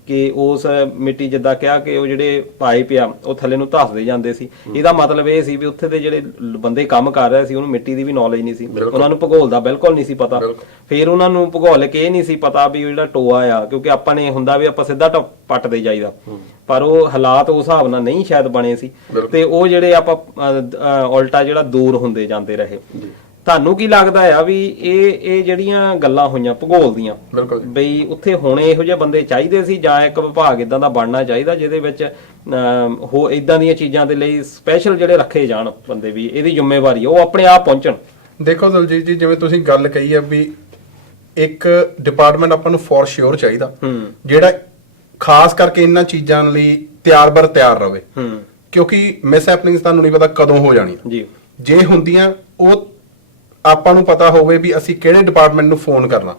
ਕਿ ਉਸ ਮਿੱਟੀ ਜਿੱਦਾਂ ਕਿਹਾ ਕਿ ਉਹ ਜਿਹੜੇ ਪਾਈਪ ਆ ਉਹ ਥੱਲੇ ਨੂੰ ਧੱਸਦੇ ਜਾਂਦੇ ਸੀ। ਇਹਦਾ ਮਤਲਬ ਇਹ ਸੀ ਵੀ ਉੱਥੇ ਦੇ ਜਿਹੜੇ ਬੰਦੇ ਕੰਮ ਕਰ ਰਹੇ ਸੀ ਉਹਨੂੰ ਮਿੱਟੀ ਦੀ ਵੀ ਨੌਲੇਜ ਨਹੀਂ ਸੀ, ਉਹਨਾਂ ਨੂੰ ਭੂਗੋਲ ਦਾ ਬਿਲਕੁਲ ਨਹੀਂ ਸੀ ਪਤਾ। ਫਿਰ ਉਹਨਾਂ ਨੂੰ ਭੂਗੋਲਿਕ ਇਹ ਨਹੀਂ ਸੀ ਪਤਾ ਵੀ ਉਹ ਜਿਹੜਾ ਟੋਆ ਆ, ਕਿਉਂਕਿ ਆਪਾਂ ਨੇ ਹੁੰਦਾ ਵੀ ਆਪਾਂ ਸਿੱਧਾ ਪੱਟਦੇ ਜਾਈਦਾ, ਪਰ ਉਹ ਹਾਲਾਤ ਉਸ ਹਿਸਾਬ ਨਾਲ ਨਹੀਂ ਸ਼ਾਇਦ ਬਣੇ ਸੀ ਤੇ ਉਹ ਜਿਹੜੇ ਆਪਾਂ ਉਲਟਾ ਜਿਹੜਾ ਦੂਰ ਹੁੰਦੇ ਜਾਂਦੇ ਰਹੇ। ਤੁਹਾਨੂੰ ਕੀ ਲੱਗਦਾ ਆ ਵੀ ਇਹ ਜਿਹੜੀਆਂ ਗੱਲਾਂ ਹੋਈਆਂ ਭੂਗੋਲ ਦੀਆਂ ਬਈ ਉੱਥੇ ਹੋਣੇ ਇਹੋ ਜਿਹੇ ਬੰਦੇ ਚਾਹੀਦੇ ਸੀ ਜਾਂ ਇੱਕ ਵਿਭਾਗ ਇਦਾਂ ਦਾ ਬਣਨਾ ਚਾਹੀਦਾ ਜਿਹਦੇ ਵਿੱਚ ਹੋ ਇਦਾਂ ਦੀਆਂ ਚੀਜ਼ਾਂ ਦੇ ਲਈ ਸਪੈਸ਼ਲ ਜਿਹੜੇ ਰੱਖੇ ਜਾਣ ਬੰਦੇ ਵੀ ਇਹਦੀ ਜ਼ਿੰਮੇਵਾਰੀ ਉਹ ਆਪਣੇ ਆਪ ਪਹੁੰਚਣ? ਦੇਖੋ ਦਲਜੀਤ ਜੀ, ਜਿਵੇਂ ਤੁਸੀਂ ਗੱਲ ਕਹੀ ਆ ਵੀ ਇੱਕ ਡਿਪਾਰਟਮੈਂਟ ਆਪਾਂ ਨੂੰ ਫੋਰ ਸ਼ੋਰ ਚਾਹੀਦਾ ਜਿਹੜਾ ਖਾਸ ਕਰਕੇ ਇਹਨਾਂ ਚੀਜ਼ਾਂ ਲਈ ਤਿਆਰ ਰਵੇ, ਕਿਉਂਕਿ ਮਿਸ ਹੈਪਨਿੰਗਸ ਤੁਹਾਨੂੰ ਨਹੀਂ ਪਤਾ ਕਦੋਂ ਹੋ ਜਾਣੀਆਂ। ਜੇ ਹੁੰਦੀਆਂ ਉਹ ਆਪਾਂ ਨੂੰ ਪਤਾ ਹੋਵੇ ਵੀ ਅਸੀਂ ਕਿਹੜੇ ਡਿਪਾਰਟਮੈਂਟ ਨੂੰ ਫੋਨ ਕਰਨਾ,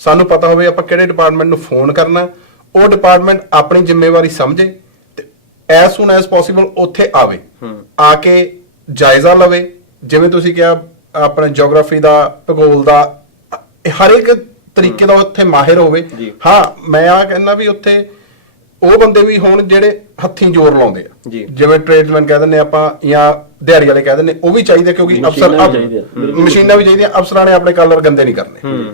ਸਾਨੂੰ ਪਤਾ ਹੋਵੇ ਆਪਾਂ ਕਿਹੜੇ ਡਿਪਾਰਟਮੈਂਟ ਨੂੰ ਫੋਨ ਕਰਨਾ, ਉਹ ਡਿਪਾਰਟਮੈਂਟ ਆਪਣੀ ਜ਼ਿੰਮੇਵਾਰੀ ਸਮਝੇ ਤੇ ਐਸ ਸੂਨ ਐਸ ਪੋਸੀਬਲ ਉੱਥੇ ਆਵੇ, ਆ ਕੇ ਜਾਇਜ਼ਾ ਲਵੇ। ਜਿਵੇਂ ਤੁਸੀਂ ਕਿਹਾ ਆਪਣੇ ਜਿਓਗ੍ਰਾਫੀ ਦਾ, ਭੂਗੋਲ ਦਾ, ਹਰ ਇੱਕ ਤਰੀਕੇ ਦਾ ਉੱਥੇ ਮਾਹਿਰ ਹੋਵੇ। ਹਾਂ, ਮੈਂ ਆ ਕਹਿੰਦਾ ਵੀ ਉੱਥੇ ਉਹ ਬੰਦੇ ਵੀ ਹੋਣ ਜਿਹੜੇ ਹੱਥੀਂ ਜ਼ੋਰ ਲਾਉਂਦੇ ਆ, ਜਿਵੇਂ ਟ੍ਰੇਡਮੈਨ ਕਹਿ ਦਿੰਦੇ ਆਪਾਂ ਜਾਂ ਦਿਹਾੜੀ ਵਾਲੇ ਕਹਿ ਦਿੰਦੇ, ਉਹ ਵੀ ਚਾਹੀਦੇ ਕਿਉਂਕਿ ਅਫਸਰ ਮਸ਼ੀਨਾਂ ਵੀ ਚਾਹੀਦੀਆਂ। ਅਫਸਰਾਂ ਨੇ ਆਪਣੇ ਕਲਰ ਗੰਦੇ ਨਹੀਂ ਕਰਨੇ।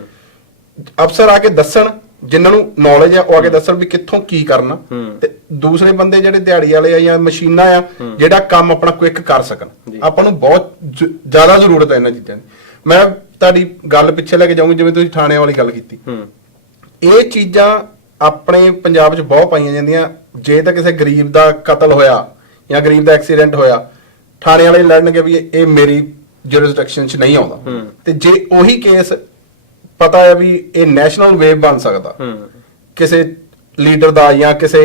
ਅਫਸਰ ਆ ਕੇ ਦੱਸਣ, ਜਿਨ੍ਹਾਂ ਨੂੰ ਨੌਲੇਜ ਆ ਉਹ ਆ ਕੇ ਦੱਸਣ ਵੀ ਕਿੱਥੋਂ ਕੀ ਕਰਨਾ, ਤੇ ਦੂਸਰੇ ਬੰਦੇ ਜਿਹੜੇ ਦਿਹਾੜੀ ਵਾਲੇ ਆ ਜਾਂ ਮਸ਼ੀਨਾਂ ਆ ਜਿਹੜਾ ਕੰਮ ਆਪਣਾ ਕੁਇਕ ਕਰ ਸਕਣ। ਆਪਾਂ ਨੂੰ ਬਹੁਤ ਜ਼ਿਆਦਾ ਜ਼ਰੂਰਤ ਹੈ ਇਹਨਾਂ ਚੀਜ਼ਾਂ ਦੀ। ਮੈਂ ਤੁਹਾਡੀ ਗੱਲ ਪਿੱਛੇ ਲੈ ਕੇ ਜਾਊਂਗੀ, ਜਿਵੇਂ ਤੁਸੀਂ ਥਾਣਿਆਂ ਵਾਲੀ ਗੱਲ ਕੀਤੀ, ਇਹ ਚੀਜ਼ਾਂ ਆਪਣੇ ਪੰਜਾਬ 'ਚ ਬਹੁਤ ਪਾਈਆਂ ਜਾਂਦੀਆਂ। ਜੇ ਤਾਂ ਕਿਸੇ ਗਰੀਬ ਦਾ ਕਤਲ ਹੋਇਆ ਜਾਂ ਗਰੀਬ ਦਾ ਐਕਸੀਡੈਂਟ ਹੋਇਆ, ਥਾਣੇ ਵਾਲੇ ਲੜਨਗੇ ਵੀ ਇਹ ਮੇਰੀ ਜੁਰਿਸਡਿਕਸ਼ਨ 'ਚ ਨਹੀਂ ਆਉਂਦਾ। ਤੇ ਜੇ ਉਹੀ ਕੇਸ ਪਤਾ ਹੈ ਵੀ ਇਹ ਨੈਸ਼ਨਲ ਵੇਵ ਬਣ ਸਕਦਾ, ਕਿਸੇ ਲੀਡਰ ਦਾ ਜਾਂ ਕਿਸੇ